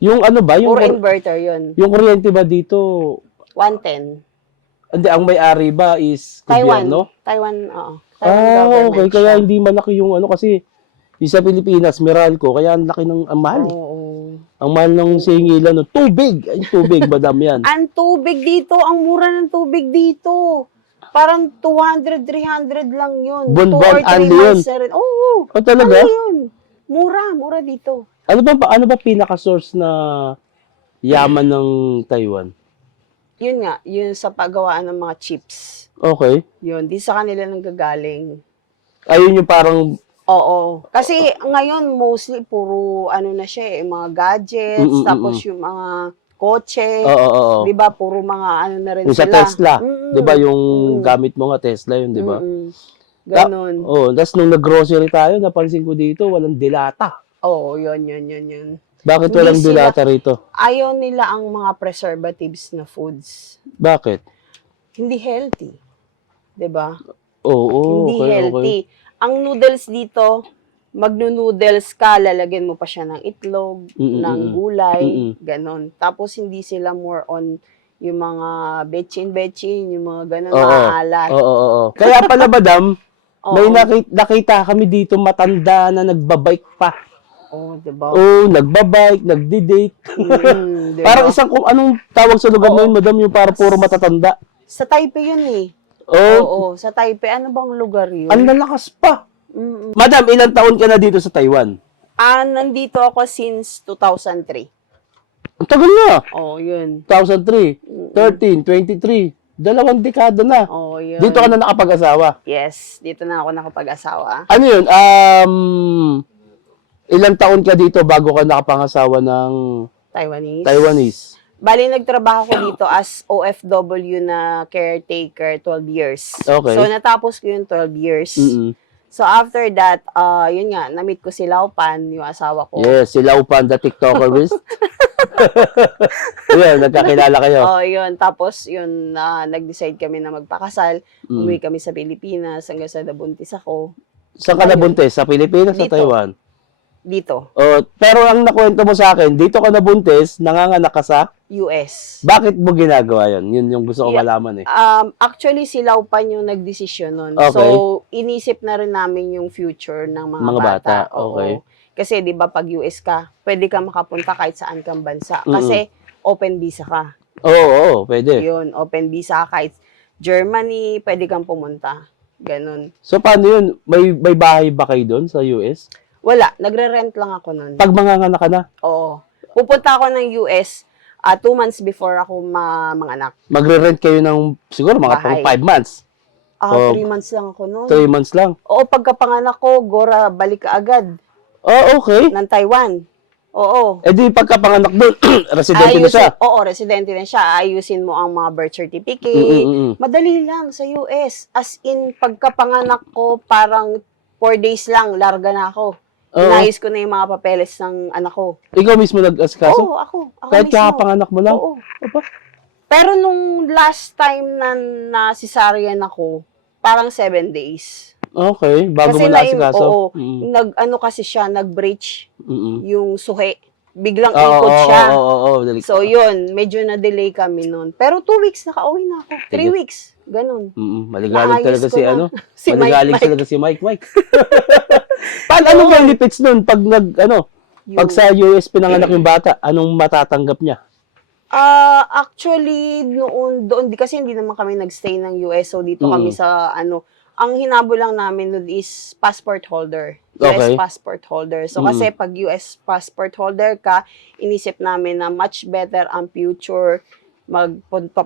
Yung ano ba? Puro inverter yun. Yung kuryente ba dito? 110. Hindi, ang may-ari ba is gobyerno? Taiwan, oo. Ah, government okay. Kaya siya. hindi malaki yung ano kasi yung sa Pilipinas, Meralco, kaya ang laki ng ang mahal. Oo. Ang mahal ng singilan, no? Tubig! Ay, tubig, madam yan. Ang tubig dito, ang mura ng tubig dito. Parang 200, 300 lang yun. Buwan-buwan, 2 or 3 anli months na rin. Oo. Oh, talaga? Ano yun? Mura dito. Ano ba pinaka-source na yaman ng Taiwan? Yun nga, yun sa paggawaan ng mga chips. Okay. Yun, di sa kanila nanggagaling. Ayun yung parang Oo. Kasi ngayon, mostly, puro ano na siya mga gadgets, tapos yung mga kotse. oo. Di ba, puro mga ano na rin Yung sa sila. Tesla. Di ba yung gamit mo nga Tesla yun, di ba? Ganon. Tapos nung nag-grocery tayo, napansin ko dito, walang dilata. Oo, yun. Bakit Hindi walang sila- dilata rito? Ayaw nila ang mga preservatives na foods. Bakit? Hindi healthy. 'Di ba? Oo, Hindi okay. healthy. Ang noodles dito, magno-noodles ka, lalagyan mo pa siya ng itlog, ng gulay, ganon. Tapos hindi sila more on yung mga betchin, yung mga ganon, maalat. Oo. Kaya pala, madam, may Oo. nakita kami dito matanda na nagbabike pa. Oh, 'di ba? Oo, nagbabike, nagdi-date. 'Di ba? Parang anong tawag sa lugar na yun, madam, yung parang puro matatanda. Sa Taipei yun eh. Oo, Oo, sa Taipei. Ano bang lugar yun? ang lalakas pa. Madam, ilang taon ka na dito sa Taiwan? Nandito ako since 2003. Ang tagal na. Oh, yun. 2003, 13, 23, 2 dekada na. Oh, yun. Dito ka na nakapag-asawa. Yes, dito na ako nakapag-asawa. Ano yun? Ilang taon ka dito bago ka nakapangasawa ng Taiwanese? Bali, nagtrabaho ko dito as OFW na caretaker 12 years. Okay. So, natapos ko yung 12 years. So, after that, yun nga, na-meet ko si Laupan, yung asawa ko. Yes, si Laupan, the TikToker whiz. Yun, nagkakilala kayo. Oh, yun. Tapos, yun, nag-decide kami na magpakasal. Umuwi kami sa Pilipinas hanggang sa nabuntis ako. Saan ka nabuntis? Sa Pilipinas, sa Dito. Taiwan? Dito, Pero ang nakwento mo sa akin, dito ka nabuntis, nanganganak ka sa? US. Bakit mo ginagawa yun? Yun yung gusto ko malaman eh. Actually, si Laupan yung nagdesisyon nun. Okay. So, inisip na rin namin yung future ng mga bata. okay. Oo. Kasi, di ba, pag US ka, pwede ka makapunta kahit saan kang bansa. Kasi, open visa ka. Oo, pwede. Yun, open visa ka. Kahit Germany, pwede kang pumunta. Ganun. So, paano yun? May bahay ba kayo doon sa US? Wala, nagre-rent lang ako nun. Pag manganganak ka na, Oo. Pupunta ako ng US 2 months before ako manganak. magre-rent kayo ng siguro mga Bahay. 5 months. 3 months lang ako nun. 3 months lang. Oo, pagkapanganak ko, Gora, balik ka agad Oh, okay. ng Taiwan. Oo. Eh di pagkapanganak doon, residente na siya. Oo, residente na siya. Ayusin mo ang mga birth certificate. Madali lang sa US. As in, pagkapanganak ko, parang 4 days lang, larga na ako. Oo. Inayos ko na yung mga papeles ng anak ko. Ikaw mismo nag-asikaso? Oo, ako Kahit mismo. kakapanganak mo lang? Oo. Aba. Pero nung last time na cesarean ako, parang 7 days. Okay, bago Kasi mo na-asikaso? oo, nag-ano kasi siya, nag-breach Mm-mm. yung suhi. Biglang Oo, ikot siya. Oo. So, yun, medyo na-delay kami nun. Pero 2 weeks, nakauwi na ako. 3 Sige. weeks, ganun. Maligalig Naayos talaga ko si na. ano? Si Maligalig Mike. talaga si Mike. Paano, anong benefits nun pag pag sa US pinanganak yung bata, anong matatanggap niya? Actually, doon, kasi hindi naman kami nagstay ng US. So, dito kami sa, ang hinabo lang namin doon is passport holder. US Okay. passport holder. So, kasi pag US passport holder ka, inisip namin na much better ang future,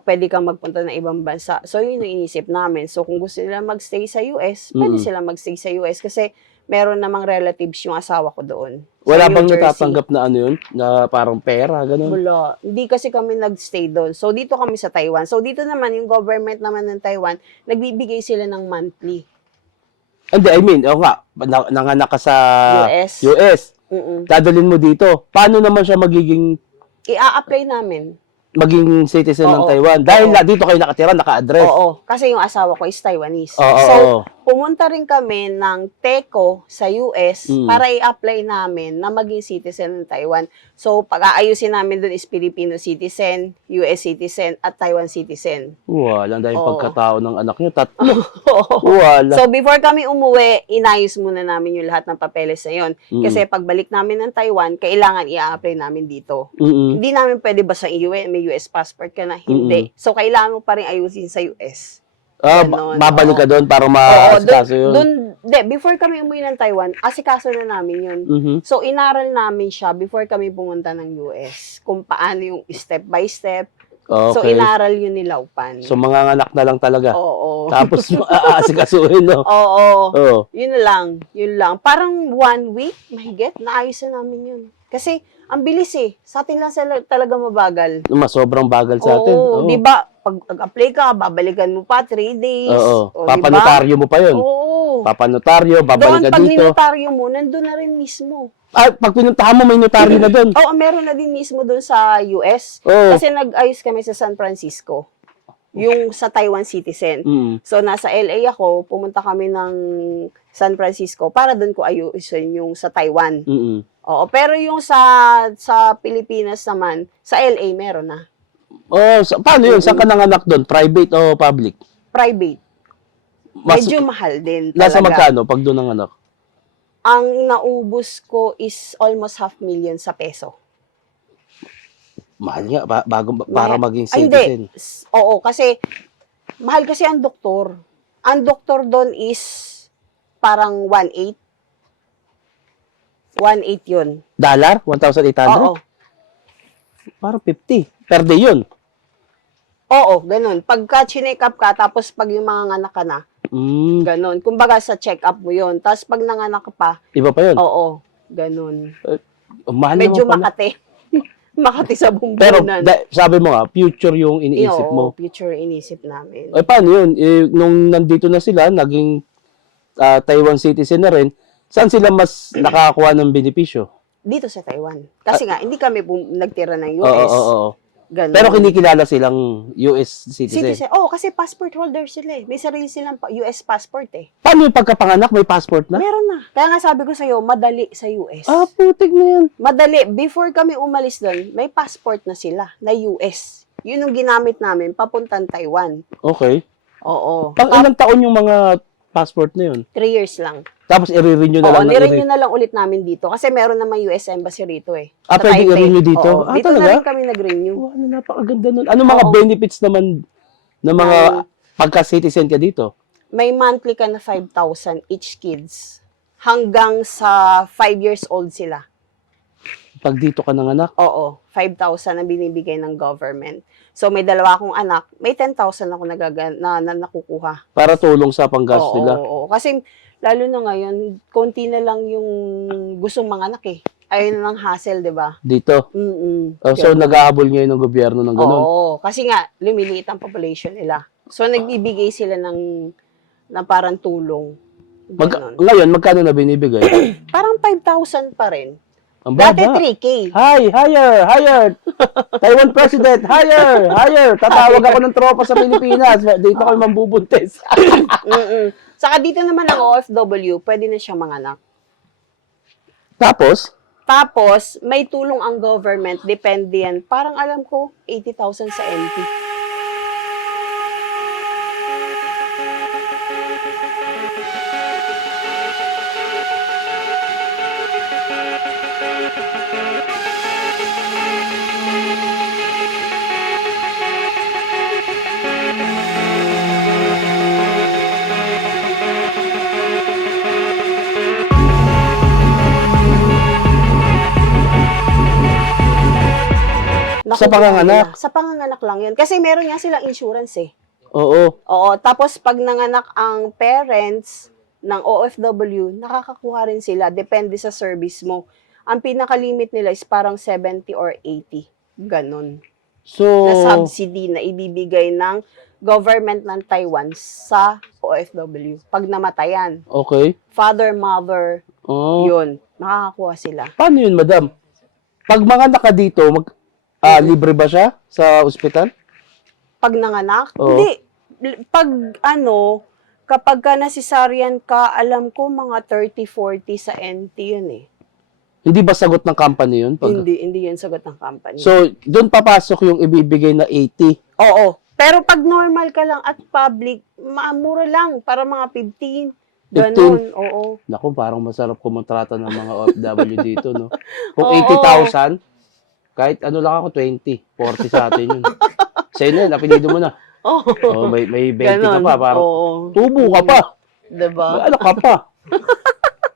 pwede kang magpunta ng ibang bansa. So, yun yung inisip namin. So, kung gusto nila magstay sa US, pwede sila magstay sa US kasi meron namang relatives yung asawa ko doon. Wala New bang Jersey. natatanggap na ano yun? Na parang pera, ganun? Wala. Hindi kasi kami nagstay doon. So, dito kami sa Taiwan. So, dito naman, yung government naman ng Taiwan, nagbibigay sila ng monthly. Hindi, I mean, nanganak ka sa US. US. Mm-mm. Dadalhin mo dito. Paano naman siya magiging I-a-apply namin. citizen ng Oo. Taiwan? Dahil dito kayo nakatira, naka-address. Oo. Kasi yung asawa ko is Taiwanese. Oo, So, oo. pumunta rin kami ng TECO sa US para i-apply namin na maging citizen ng Taiwan. So, pag-aayusin namin doon is Filipino citizen, US citizen, at Taiwan citizen. Wala, dahil Oo. pagkatao ng anak niyo, tatlo. Oo. Wala. So, before kami umuwi, inayos muna namin yung lahat ng papeles na yun. Kasi pagbalik namin ng Taiwan, kailangan i-apply namin dito. Hindi namin pwede ba sa US, may US passport ka na? Hindi. So, kailangan mo pa rin ayusin sa US. Ganon, Babalik ka doon para Oo, ma-asikaso yun. before kami umuwi ng Taiwan, asikaso na namin yun. So, inaral namin siya before kami pumunta ng US. Kung paano yung step by step. So, Okay. inaral yun ni Laupan. So, mga anak na lang talaga. Oo. Tapos, aasikasuhin, no? Oo. Oo. Yun lang. Parang 1 week, mahigit, naayos na namin yun. Kasi, ang bilis eh. Sa atin lang talaga mabagal. Mas sobrang bagal sa atin. Oo, di ba? Pag apply ka, babalikan mo pa 3 days. Oo. O, di ba? Papanotaryo mo pa yun. Oo. Papanotaryo, babalik Doon, ka pag dito. ninotaryo mo, nandun na rin mismo. Pag pinuntahan mo, may notaryo na doon. Oo, meron na din mismo doon sa US. Oo. Kasi nag-ayos kami sa San Francisco. Yung sa Taiwan citizen. So, nasa LA ako, pumunta kami ng San Francisco para doon ko ayusin yung sa Taiwan. Oo, pero yung sa Pilipinas naman, sa LA meron na. Paano yun? Saan ka nanganak doon? Private o public? Private. Medyo mahal din talaga. Nasa magkano pag doon nanganak? Ang naubos ko is almost 500,000 sa peso. Mahal nga, para maging Ay, citizen. hindi. Oo, kasi mahal kasi ang doktor. Ang doktor doon is parang 1.8. 1.8 yun. Dollar? 1,800? Oo. Parang 50. Per day yun. Oo, ganun. Pagka chinek up ka, tapos pag yung mga anak ka na, ganun. Kumbaga sa check-up mo yun. Tapos pag nanganak ka pa, Iba pa yun. oo, ganun. Mahal Medyo naman pala. Makati. Makati sa Pero bumbunan. sabi mo nga, future yung iniisip mo. Future inisip namin. Eh, paano yun? Nung nandito na sila, naging Taiwan citizen na rin, saan sila mas nakakakuha ng benepisyo? Dito sa Taiwan. Kasi nga, hindi kami nagtira ng Oo, US. oo. Ganun. Pero kinikilala silang US citizen. Oo, kasi passport holder sila eh. May sarili silang US passport eh. Paano yung pagkapanganak? May passport na? Meron na. Kaya nga sabi ko sa'yo, madali sa US. Putik na yan. Madali. Before kami umalis doon, may passport na sila, na US. Yun yung ginamit namin, papuntang Taiwan. Okay. Oo. Pang ilang taon yung mga passport na yun? 3 years lang. Tapos i-renew na Oo, lang. nirenew na lang ulit namin dito. Kasi meron naman US Embassy rito eh. Sa Pwede Taipei. i-renew dito? Oo, dito Talaga? na rin kami nag-renew. Wow, napakaganda nun. Ano mga benefits naman ng mga pagka-citizen ka dito? May monthly ka na 5,000 each kids. Hanggang sa 5 years old sila. Pag dito ka nanganak? Oo, 5,000 na binibigay ng government. So, may 2 akong anak, may 10,000 ako na nakukuha. Para tulong sa panggastos nila? Oo. Kasi, lalo na ngayon, konti na lang yung gustong mga anak eh. ayun ng hassle, di ba? Dito. So, Ganun. nag-ahabol ngayon ng gobyerno ng ganun. Oo, kasi nga, lumiliit ang population nila. So, nagbibigay sila ng parang tulong. Ganun. Ngayon, magkano na binibigay? Parang 5,000 pa rin. Ang Dati baba. 3K. Higher. Taiwan President, higher. Tatawag ako ng tropa sa Pilipinas. Dito ako mambubuntis. Saka dito naman ang OFW, pwede na siyang manganak. Tapos, May tulong ang government, depende yan. Parang alam ko, 80,000 sa NP. Sa panganganak? Sa panganganak lang yun. Kasi meron nga silang insurance eh. oo. Oo, tapos pag nanganak ang parents ng OFW, nakakakuha rin sila, depende sa service mo. Ang pinaka-limit nila is parang 70 or 80. Ganon. So, Na subsidy na ibibigay ng government ng Taiwan sa OFW. Pag namatayan, okay. father, mother, Oh. yun, makakakuha sila. Paano yun, madam? Pag mga naka dito, libre ba siya sa ospital? Pag nanganak, Oo. hindi. Pag kapag ka na-cesarean ka, alam ko mga 30-40 sa NT yun eh. Hindi ba sagot ng company yun? Hindi yun sagot ng company. So, doon papasok yung ibibigay na 80. Oo. Pero pag normal ka lang at public, mura lang. Para mga 15. Ganon. Oo. Naku, parang masarap kumontrata ng mga OFW dito, no? Kung Oo. 80,000, kahit ano lang ako, 20, 40 sa atin yun. Sa'yo na yun, apelido mo na. Oo. May 20 ka Ganon. pa, parang Oo. tubo ka pa. Diba? Ano ka pa?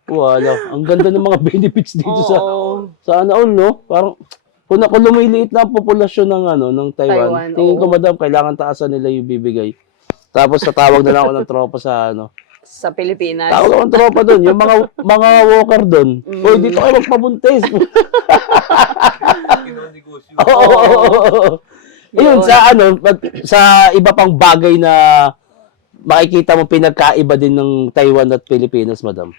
Wala. Ang ganda ng mga benefits dito Oo. sa all, no? Parang, kung lumiliit na ang populasyon ng Taiwan, Taiwan, tingin ko, oo. madam, kailangan taasan nila yung bibigay. Tapos, tatawag na lang ako ng tropa sa Sa Pilipinas. tawag ako ng tropa doon, yung mga walker doon. Hoy, dito kayo magpabuntis. Oo. Yun, sa iba pang bagay na makikita mo pinagkaiba din ng Taiwan at Pilipinas, madam.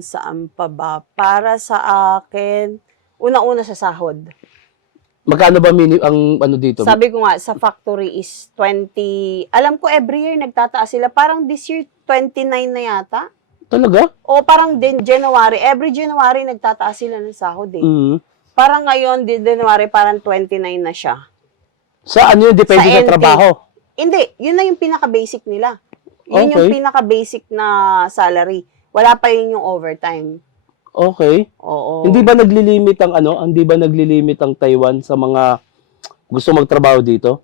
Saan pa ba? Para sa akin, una-una sa sahod. Magkano ba ang dito? Sabi ko nga, sa factory is 20, alam ko every year nagtataas sila. Parang this year, 29 na yata. Talaga? O parang din January, every January nagtataas sila ng sahod eh. Mm. Parang ngayon, di January, parang 29 na siya. Sa ano yun? Depende Sa sa NT. trabaho. Hindi, yun na yung pinaka-basic nila. Yun Okay. yung pinaka-basic na salary. Wala pa yun yung overtime. Okay. Oo. Hindi ba naglilimit ang Taiwan sa mga gusto magtrabaho dito?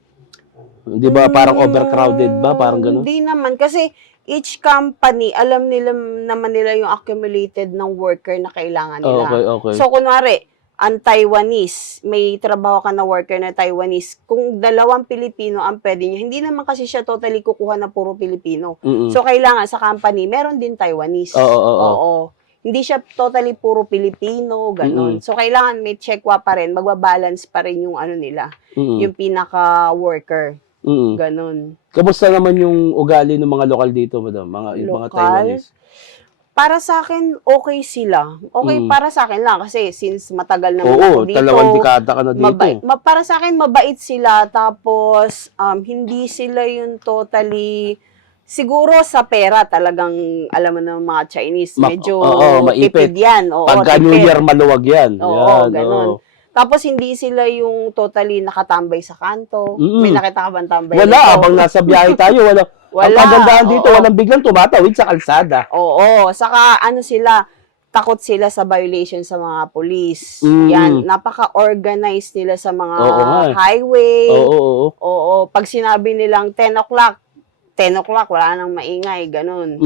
Hindi ba parang overcrowded ba? Parang gano'n? Hindi naman. Kasi each company, alam nila naman nila yung accumulated ng worker na kailangan nila. Okay. So, kunwari, ang Taiwanese, may trabaho ka na worker na Taiwanese, kung 2 Pilipino ang pwede niya, hindi naman kasi siya totally kukuha na puro Pilipino. Mm-mm. So, kailangan sa company, meron din Taiwanese. Oo. Hindi siya totally puro Pilipino, ganun. So, kailangan may checkwa pa rin, magbabalance pa rin yung nila, Mm-mm. yung pinaka-worker. Mm-mm. Ganun. Kamusta naman yung ugali ng mga lokal dito, madam? Yung mga Lokal? Taiwanese? Para sa akin, okay sila. Okay para sa akin lang kasi since matagal naman Oo, ako dito. 2 dekada ka na dito. Para sa akin, mabait sila. Tapos, hindi sila yung totally... Siguro sa pera talagang, alam mo na mga Chinese, medyo maipit. tipid yan. Oo, Pagka New tipid. Year, maluwag yan. Oo, Yan, ganun. oo. Tapos, hindi sila yung totally nakatambay sa kanto. May nakita ka bang tambay Wala, dito? habang nasa biyahe tayo, wala. Ang Wala, kagandahan dito, oo. walang biglang tumatawid sa kalsada. Oo, saka sila, takot sila sa violation sa mga police. Mm. Yan, napaka-organized nila sa mga Oo nga. highway. Oo. Pag sinabi nilang 10 o'clock, wala nang maingay, ganun.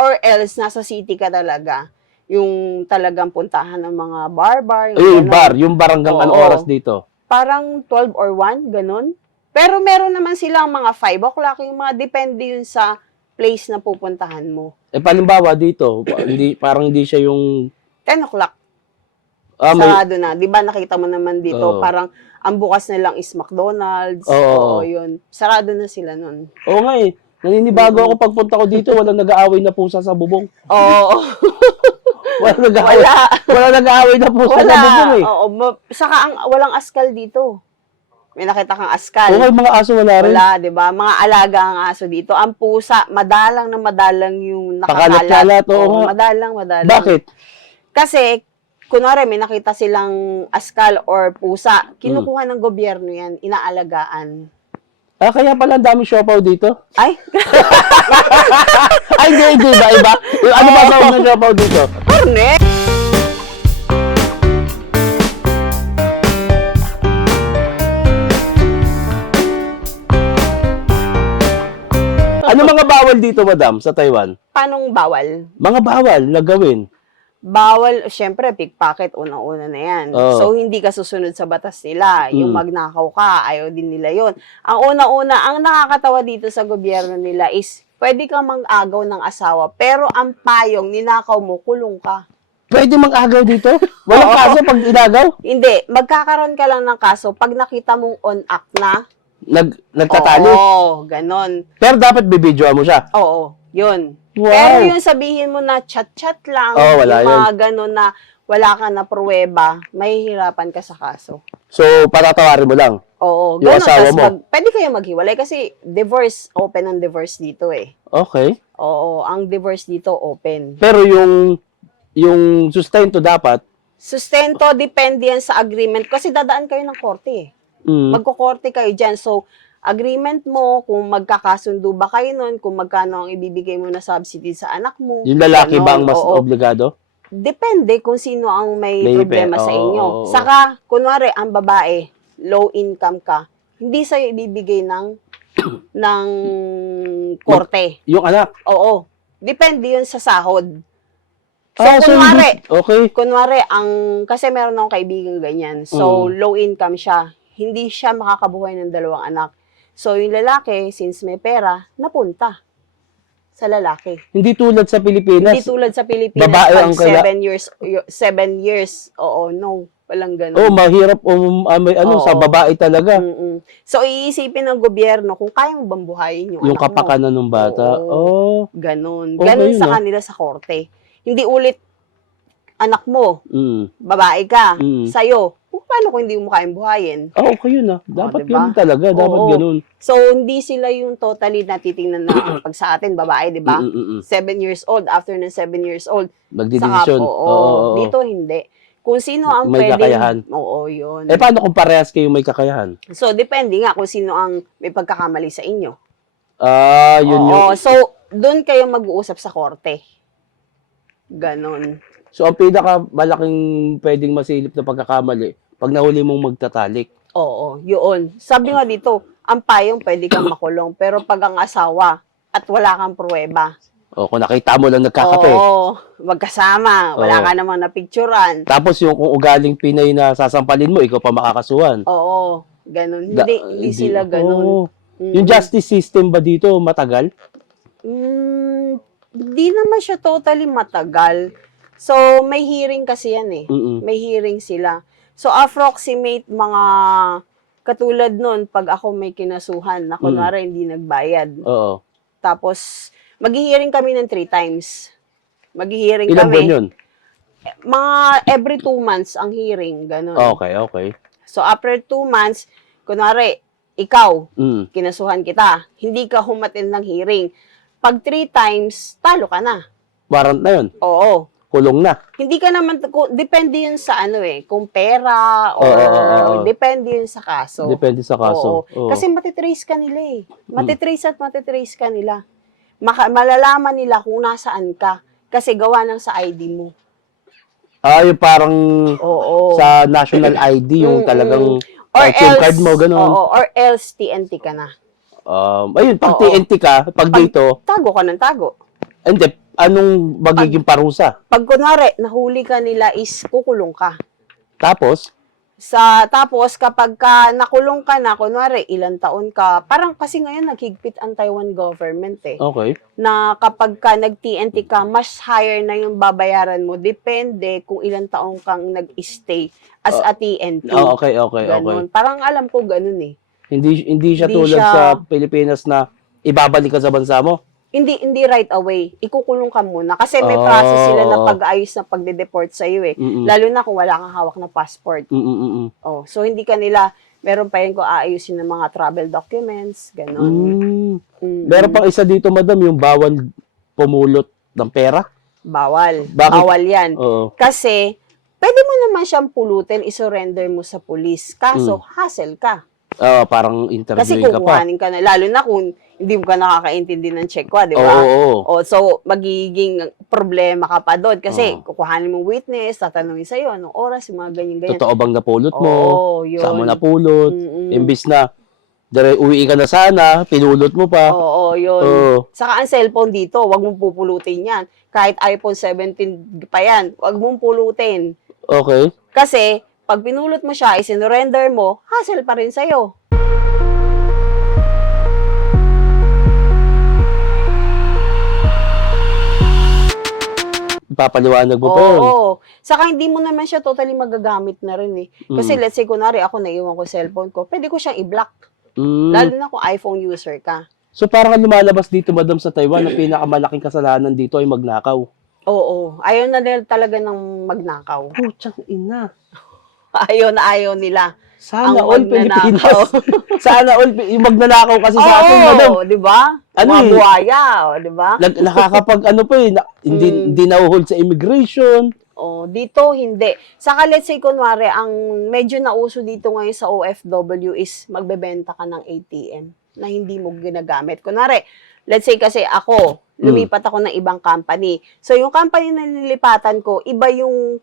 Or else, nasa city ka talaga. Yung talagang puntahan ng mga bar. Yung ganun. yung bar hanggang anong Oo. oras dito? Parang 12 or 1, ganun. Pero meron naman silang mga 5 o'clock, yung mga depende yun sa place na pupuntahan mo. Palimbawa dito, parang hindi siya yung 10 o'clock. May, Sarado na. Di ba nakita mo naman dito, Oo. parang ang bukas na lang is McDonald's. Oo. Oo, yun. Sarado na sila nun. oo nga eh. Naninibago ako pagpunta ko dito, walang nag-aaway na pusa sa bubong. Oo. Walang nag-aaway. Wala. Walang nag-aaway na pusa sa Wala. bubong eh. Oo. Saka walang askal dito. May nakita kang askal. Oo, yung mga aso wala rin. Wala, di ba? Mga alaga ang aso dito. Ang pusa, madalang na madalang yung Pakalat-kalat, nakakalat. oo Oo, nga. madalang. Bakit? Kasi, kunwari, may nakita silang askal or pusa, kinukuha ng gobyerno yan, inaalagaan. Kaya pala ang daming siopaw dito. Ay, Ay, hindi ba? Iba? Yung ano ba tawag ng siopaw dito? correct! Ano mga bawal dito, madam, sa Taiwan? Paanong bawal? Mga bawal na gawin. Bawal, syempre, pickpocket, unang-una na yan. Oo. So, hindi ka susunod sa batas nila. Yung magnakaw ka, ayaw din nila yon. Ang una-una, ang nakakatawa dito sa gobyerno nila is, pwede kang mag-agaw ng asawa, pero ang payong, ninakaw mo, kulong ka. Pwede mag-agaw dito? Walang Oo. kaso pag inagaw? Hindi, magkakaroon ka lang ng kaso pag nakita mong on-act na. Nagtatali? Oo, ganon. Pero dapat bibidyoan mo siya. Oo, yun. Wow. Pero yung sabihin mo na chat-chat lang, Oo, wala yung mga ganon na wala ka na pruweba, mahihirapan ka sa kaso. So, patatawarin mo lang. Oo, Yung ganon. asawa Tas mo? pwede kayo maghiwalay kasi divorce, open ang divorce dito eh. Okay. Oo, ang divorce dito open. Pero yung sustento dapat, Sustento, depende yan sa agreement kasi dadaan kayo ng korte eh. Magkukorte kayo dyan. So, agreement mo, kung magkakasundo ba kayo nun, kung magkano ang ibibigay mo na subsidy sa anak mo. yung lalaki ganon. ba ang mas Oo. obligado? Depende kung sino ang may May problema pe- sa oo, inyo. oo, oo. Saka, kunwari, ang babae, low income ka, hindi sa'yo ibibigay ng korte. Yung anak. Oo. Depende yun sa sahod. So, So kunwari, okay. kasi meron akong kaibigan ganyan. So, low income siya. Hindi siya makakabuhay ng 2 anak. So, yung lalaki, since may pera, napunta sa lalaki. Hindi tulad sa Pilipinas. Hindi tulad sa Pilipinas, Babae pag ang kaya- 7 years, oo, no, walang ganun. Oh, mahirap may Oo. sa babae talaga. Mm-mm. So, iisipin ng gobyerno kung kaya mo bang buhayin yung Yung anak mo. kapakanan ng bata. Oh. Ganun. Okay Ganun yun, sa kanila sa korte. Hindi ulit, anak mo, Mm. babae ka, Mm. sa'yo, paano kung hindi mo kayang buhayin? Okay yun ah. Dapat diba? ganun talaga. Dapat Oo. ganun. So, hindi sila yung totally natitingnan na pag sa atin, babae, di ba? 7 years old, after ng 7 years old, Magdidesisyon. oo. Dito, hindi. Kung sino ang May pwedeng... kakayahan. Oo, yun. Paano kung parehas kayo may kakayahan? So, depende nga kung sino ang may pagkakamali sa inyo. Yun Oo, yung... so, doon kayo mag-uusap sa korte. Ganon. So, ang pinakamalaking pwedeng masilip na pagkakamali, pag nahuli mong magtatalik. Oo, yun. Sabi nga dito, ang payong pwede kang makulong, pero pag ang asawa at wala kang pruweba, O, kung nakita mo lang nagkakape. oo, magkasama, wala Oo. ka namang napicturan. Tapos yung kung ugaling Pinay na sasampalin mo, ikaw pa makakasuhan. Oo, ganun. Hindi sila ganun. Oo. Yung justice system ba dito matagal? Hindi naman siya totally matagal. So, may hearing kasi yan eh. Mm-mm. May hearing sila. So, approximate mga katulad nun, pag ako may kinasuhan na kunwari hindi nagbayad. Oo. Tapos, mag-hearing kami ng 3 times. Mag-hearing Ilang kami. buwan yun? Mga every 2 months ang hearing, ganun. Okay. So, after 2 months, kunwari, ikaw, Mm. kinasuhan kita, hindi ka humatin ng hearing. Pag 3 times, talo ka na. Warrant na yun. Oo. Kulong na. Hindi ka naman, depende yun sa kung pera or Oo. depende yun sa kaso. Depende sa kaso. Oo. Kasi matitrace ka nila eh. Matitrace ka nila. Malalaman nila kung nasaan ka kasi gawa ng sa ID mo. Yung parang Oo. sa national ID, yung talagang Or SIM else, card mo, ganun. Oo, or else TNT ka na. Ayun, pag Oo. TNT ka, pag dito, Tago ka ng tago. hindi, anong magiging parusa? Pag kunwari, nahuli ka nila is kukulong ka. Tapos, Tapos kapag ka nakulong ka na, kunwari ilang taon ka, parang kasi ngayon naghigpit ang Taiwan government Okay. na kapag ka nag-TNT ka, mas higher na yung babayaran mo. Depende kung ilang taong kang nag-stay as a TNT. Okay. Ganon. Parang alam ko ganun eh. Hindi siya Hindi tulad siya- sa Pilipinas na ibabalik ka sa bansa mo. Hindi right away. Ikukulong ka muna. Kasi may Oh. process sila na pag-ayos na pagde-deport sa'yo eh. Mm-mm. Lalo na kung wala kang hawak na passport. Mm. Oh, so hindi ka nila, meron pa yun kung aayusin ng mga travel documents, ganon. Meron pang isa dito, madam, yung bawal pumulot ng pera. Bawal. Bakit? Bawal yan. Oo. Kasi, pwede mo naman siyang pulutin, isurrender mo sa pulis. Kaso, hassle ka. Parang Kasi interviewin ka pa. kukuhanin ka na. Lalo na kung hindi mo ka nakakaintindi ng check ko, di ba? Oo. O, so, magiging problema ka pa doon. Kasi, kukuhanin mo witness, tatanungin sa'yo, anong oras, yung mga ganyan-ganyan. Totoo bang napulot mo? Oo, yun. Saan mo napulot? Mm-mm. Imbis na, uwi ka na sana, pinulot mo pa. Oo, yun. Oo. Saka ang cellphone dito, wag mong pupulutin yan. Kahit iPhone 17 pa yan, wag mong pulutin. Okay. Kasi, pag pinulot mo siya, isinurrender mo, hassle pa rin sa'yo. Papaliwanag mo pa yun. Oo. Saka hindi mo naman siya totally magagamit na rin eh. Kasi let's say, kunwari ako naiwan ko cellphone ko, pwede ko siyang i-block. Mm. Lalo na kung iPhone user ka. So parang lumalabas dito, madam, sa Taiwan, na pinakamalaking kasalanan dito ay magnakaw. Oo. Ayaw na nila talaga ng magnakaw. Putsang ina. Ayaw nila. Sana Ang all magnanakaw. Pilipinas. Sana all, yung magnanakaw kasi sa atin, madam. Oo, di ba? Ano Mga eh? buhaya, di ba? Nakakapag ano pa hindi na-hold sa immigration. Oh, dito hindi. Saka let's say kunwari ang medyo nauso dito ngayon sa OFW is magbebenta ka ng ATM na hindi mo ginagamit. Kunwari, let's say kasi ako, lumipat ako ng ibang company. So yung company na nilipatan ko, iba yung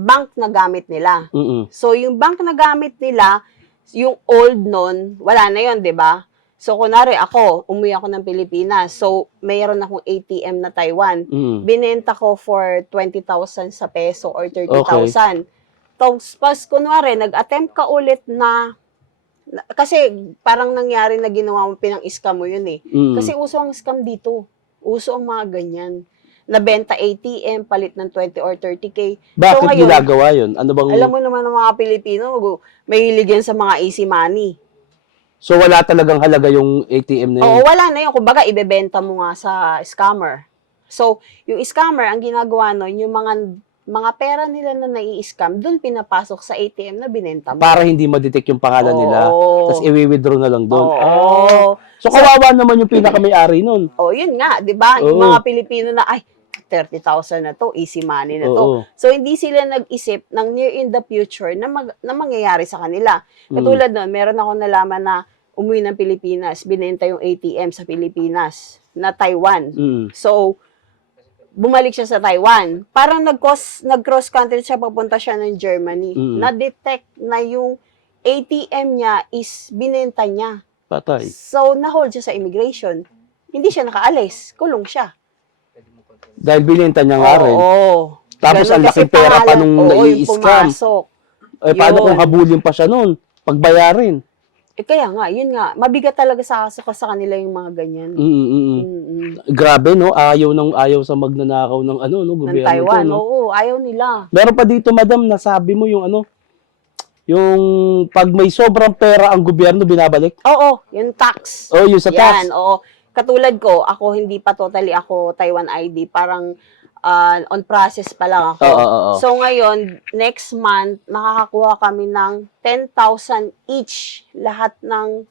bank na gamit nila. Mm. So yung bank na gamit nila, yung old nun, wala na yon, 'di ba? So, kunwari ako, umuwi ako ng Pilipinas. So, mayroon akong ATM na Taiwan. Mm. Binenta ko for 20,000 sa peso or 30,000. Tapos, pas, kunwari, nag-attempt ka ulit kasi parang nangyari na ginawa mo, pinang-scam mo yun eh. Mm. Kasi uso ang scam dito. Uso ang mga ganyan. Nabenta ATM, palit ng 20 or 30K. Bakit So, ngayon, ginagawa yun? Ano bang... alam mo naman ng mga Pilipino, mahilig yan sa mga easy money. So wala talagang halaga yung ATM na yun? Oo, wala na yun. Kumbaga, ibebenta mo nga sa scammer. So, yung scammer, ang ginagawa nun, yung mga pera nila na nai-scam, dun pinapasok sa ATM na binenta mo. Para hindi ma-detect yung pangalan nila. Tapos i-withdraw na lang doon. Oo. So kawawa naman yung pinaka-may-ari nun. Oh, yun nga, 'di ba? Yung Oo. mga Pilipino na 30,000 na to, easy money na to. Oo. So hindi sila nag-isip ng near in the future na mangyayari sa kanila. Katulad nun, meron ako nalaman na umuwi ng Pilipinas, binenta yung ATM sa Pilipinas na Taiwan. Mm. So bumalik siya sa Taiwan. Parang nag-cross country siya, papunta siya ng Germany. Na-detect na yung ATM niya is binenta niya. Patay. So, na-hold siya sa immigration. Hindi siya nakaalis. Kulong siya. Dahil binenta niya nga rin. Oo. Tapos Ganun ang kasi laking pera pa pangalan. nung Oo, yung nai-scam. pumasok. Eh, paano Yun. kung habulin pa siya nun? Pagbayarin. Kaya nga, yun nga. Mabigat talaga sa kanila yung mga ganyan. Grabe, no? Ayaw sa magnanakaw ng Ng gobyerno Taiwan. to, no? Oo, ayaw nila. Meron pa dito, madam, nasabi mo yung yung pag may sobrang pera ang gobyerno, binabalik? Oo, yung tax. Oh, yung sa tax. Yan, oo. Katulad ko, ako hindi pa totally ako Taiwan ID. Parang on process pa lang ako. Oo. So ngayon, next month, makakakuha kami ng 10,000 each lahat ng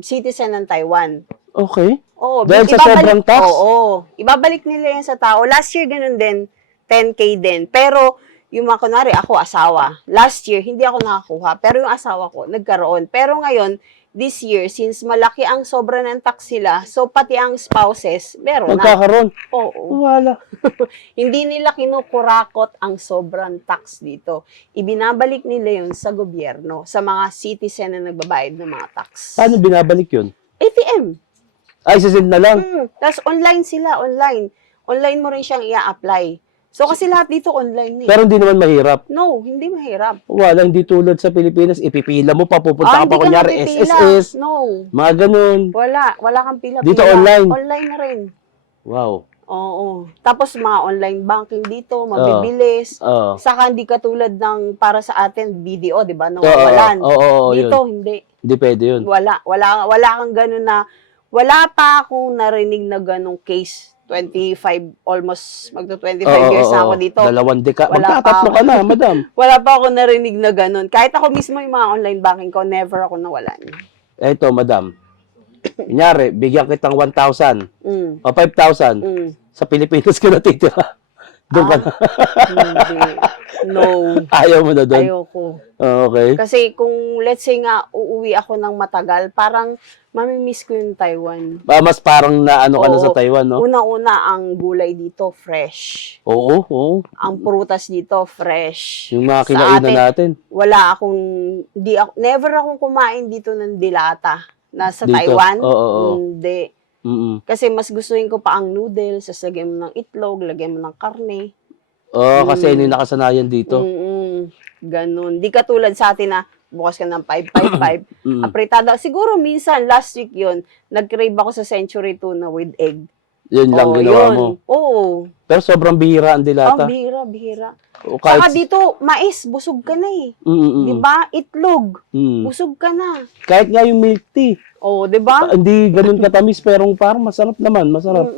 citizen ng Taiwan. Okay. Oo, Dahil sa sobrang tax? Oo. Ibabalik nila yan sa tao. Last year, ganun din. 10K din. Pero, yung mga kunwari, ako asawa. Last year, hindi ako nakakuha. Pero yung asawa ko, nagkaroon. Pero ngayon, this year, since malaki ang sobra ng tax sila, so pati ang spouses, meron na. Magkakaroon. Oo. Wala. Hindi nila kinukurakot ang sobrang tax dito. Ibinabalik nila yun sa gobyerno, sa mga citizen na nagbabayad ng mga tax. Paano binabalik yun? ATM. Ay, sisend na lang. Tapos online sila, online. Online mo rin siyang i-apply. So, kasi lahat dito online eh. Pero hindi naman mahirap. No, hindi mahirap. Wala, hindi tulad sa Pilipinas. Ipipila mo pa, pupunta ka hindi pa kunyari mapipila. SSS. No. Mga ganun. Wala kang pila-pila. Dito online? Online na rin. Wow. Oo. Tapos mga online banking dito, mabibilis. Oo. Saka hindi katulad ng para sa atin, BDO, di ba? Nawawalan. Oo, Dito, yun. hindi. Hindi pwede yun. Wala kang ganun na, wala pa akong narinig na ganung case. 25, almost magto-25 years na ako dito. 2 dekada. Wala Magtatatlo pa ka na, madam. Wala pa ako narinig na ganun. Kahit ako mismo yung mga online banking ko, never ako nawalan. Eto, madam. Kunyari, bigyan kitang 1,000 Mm. o 5,000. Mm. Sa Pilipinas ka natitira. Doon ka na. Hindi. No. Ayaw mo na doon? Ayoko. Okay. Kasi kung let's say nga uuwi ako ng matagal, parang mamimiss ko yung Taiwan. Mas parang naano ka na sa Oo. Taiwan, no? Una-una, ang gulay dito, fresh. Oo. Ang prutas dito, fresh. Yung mga Sa kinainan atin, natin. Wala akong, never akong kumain dito ng dilata. Nasa Dito? Taiwan? Oo. Hindi. Mm-mm. Kasi mas gustuhin ko pa ang noodles, sasagyan mo ng itlog, lagyan mo ng karne. Kasi yun yung nakasanayan dito. Ganun. Di katulad sa atin na bukas ka ng 555. Mm. Apritada. Siguro minsan, last week yun, nag-crave ako sa Century Tuna with egg. Yun lang ginawa mo. Oo. Pero sobrang bihira ang dilata. Bihira. O Saka kahit, dito, mais, busog ka na eh. Di ba? Itlog, busog ka na. kahit nga yung milk tea. Oo, di ba? Hindi ganun katamis, pero parang masarap naman. Masarap.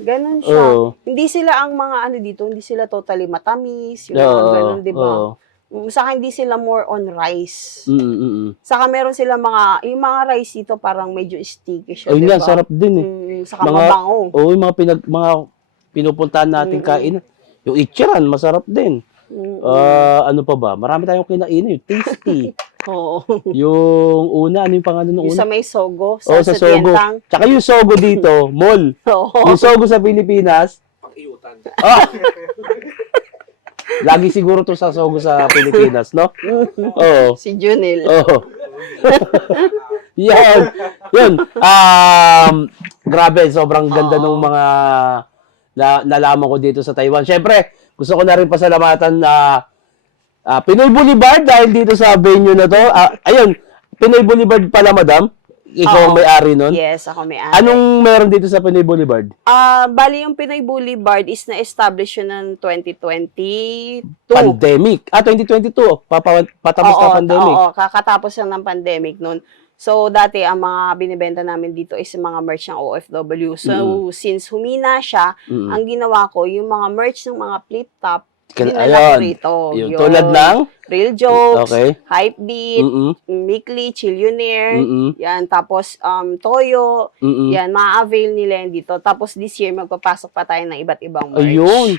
Ganun siya. Oo. Hindi sila ang mga ano dito, hindi sila totally matamis, yung mga ganun, di ba? Saka hindi sila more on rice. Saka meron sila yung mga rice dito parang medyo sticky siya, Ayun di nga, ba? sarap din eh. Saka mabango. Oo, yung mga pinupuntahan natin kain. Yung ichiran, masarap din. Ano pa ba? Marami tayong kinain. Yung tasty. Oo. Yung una, ano yung pangalan ng Yung sa una? may Sogo, Oo, sa sa Sogo. Tientang. Tsaka yung Sogo dito, mall. Oo. Yung Sogo sa Pilipinas. Pang-iyutan. Lagi siguro to sa Sogo sa Pilipinas, no? Oo. Si Junel. Oo. Yun. Grabe, sobrang ganda nung mga nalaman ko dito sa Taiwan. Siyempre, gusto ko na rin pasalamatan na Pinoy Boulevard dahil dito sa venue na to. Ayun, Pinoy Boulevard pala, madam. Ikaw ang may-ari nun? Yes, ako may-ari. Anong meron dito sa Pinoy Boulevard? Bali yung Pinoy Boulevard is na-establish yun ng 2022. Pandemic. 2022. Patapos na pandemic. Oo, kakatapos lang ng pandemic nun. So, dati, ang mga binibenta namin dito is mga merch ng OFW. So, since humina siya, ang ginawa ko, yung mga merch ng mga flip-top, dinala ko rito. Yung tulad ng? Real Jokes, Okay. Hypebeat, Mikli, Chillionaire, yan, tapos Toyo, yan, ma-avail nila yan dito. Tapos this year, magpapasok pa tayo ng iba't ibang merch. Ayun.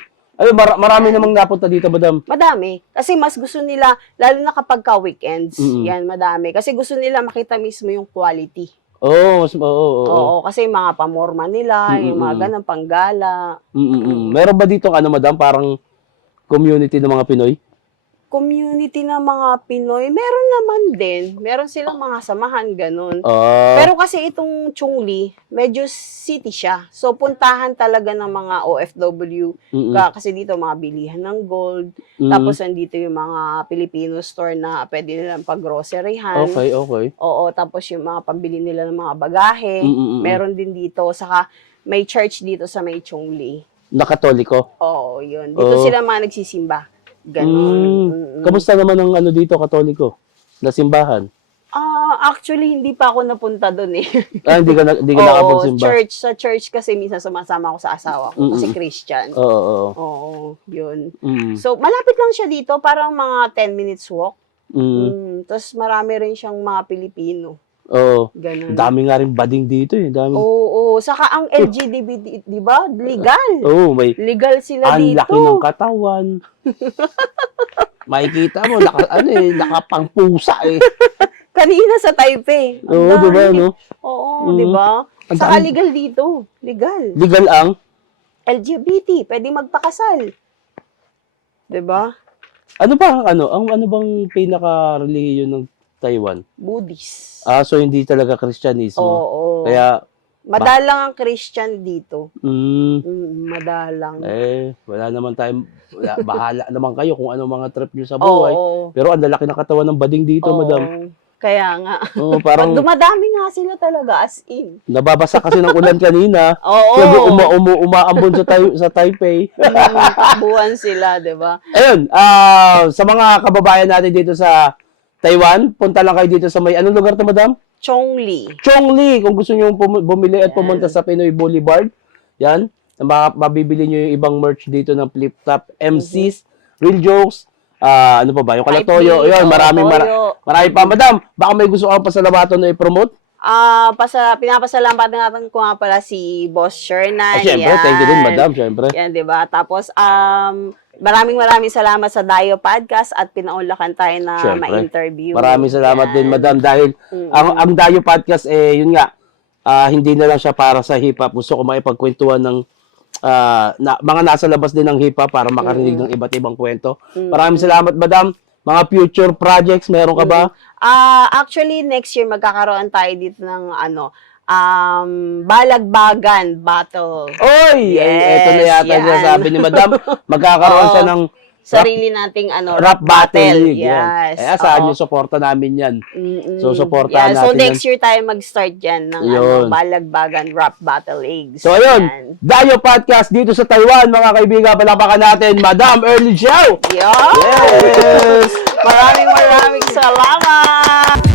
Marami namang napunta dito, madam. Madami. Kasi mas gusto nila, lalo na kapag ka-weekends, yan, madami. Kasi gusto nila makita mismo yung quality. Oo. Oo, kasi mga pamorma nila, yung mga ganang panggala. Meron ba dito, madam, parang community ng mga Pinoy? Community ng mga Pinoy, meron naman din. Meron silang mga samahan, ganun. Ah. Pero kasi itong Chungli, medyo city siya. So, puntahan talaga ng mga OFW. Kasi dito, mga bilihan ng gold. Tapos, nandito yung mga Filipino store na pwede nilang pag-groceryhan. Okay. Oo, tapos yung mga pambili nila ng mga bagahe. Meron din dito. Saka, may church dito sa may Chungli. Na Katoliko? Oo, yun. Dito sila mga nagsisimba. Ganon. Kamusta naman ang dito, Katoliko? Na simbahan? Actually, hindi pa ako napunta doon eh. Hindi ka nakapagsimba? Sa church kasi minsan sumasama ako sa asawa ko kasi Christian. Oo, yun. So, malapit lang siya dito, parang mga 10 minutes walk. Tapos marami rin siyang mga Pilipino. Oo. Ganun. Dami nga rin bading dito eh. Dami. Oo. Saka ang LGBT, di ba? Legal. Oo, may Legal sila ang dito. laki ng katawan. Makikita mo, nakapangpusa eh. Kanina sa Taipei. Oo, di ba, no? Oo, di ba? Saka legal dito. Legal. Legal ang? LGBT. Pwede magpakasal. Di ba? Ano bang pinaka-relihiyon ng Taiwan? Buddhist. So hindi talaga Kristyanismo. Oo. Kaya Madalang ang Christian dito. Mm. Madalang. Wala naman tayong, bahala naman kayo kung ano mga trip nyo sa buhay. Oo. Pero ang lalaki ng katawan ng bading dito, Oo. madam. Kaya nga. Oo, parang Dumadami nga sila talaga, as in. nababasa kasi ng ulan kanina. Oo. Sabi, umaambon sa Taipei. Takbuhan sila, di ba? Ayun, sa mga kababayan natin dito sa Taiwan, punta lang kayo dito sa may, anong lugar to, madam? Chongli. Chongli, kung gusto nyo bumili at pumunta sa Pinoy Boulevard. Yan, mabibili nyo yung ibang merch dito ng Flip Top, MCs, Real Jokes, ano pa ba, yung Kalatoyo, yun, marami pa. Madam, baka may gusto kang pasalamatan na i-promote? Pinapasalamatan natin ko nga pala si Boss Shernan. Siyempre, thank you din, madam, siyempre. Yan, di ba? Tapos, maraming salamat sa Dayo Podcast at pinaunlakan tayo na Siyempre. ma-interview. Maraming salamat Yan. din, madam, dahil ang Dayo Podcast, yun nga, hindi na lang siya para sa hip-hop. Gusto ko maipagkwentuhan ng mga nasa labas din ng hip-hop para makarinig ng iba't ibang kwento. Maraming salamat, madam. Mga future projects, meron ka ba? Actually, next year magkakaroon tayo dito ng balagbagan battle. Oy! Yes, Ito na yata yan. yung sabi ni madam. Magkakaroon siya ng Sarili nating rap battle. Yes. Kaya saan yung suporta namin yan. So, yan. supportahan So, natin next year tayo mag-start dyan ng Yun. balagbagan rap battle leagues. So, ayun. Yan. Dayo Podcast dito sa Taiwan, mga kaibigan. Palakpakan natin, Madam Early Xiao. Yes! Yes! Maraming salamat!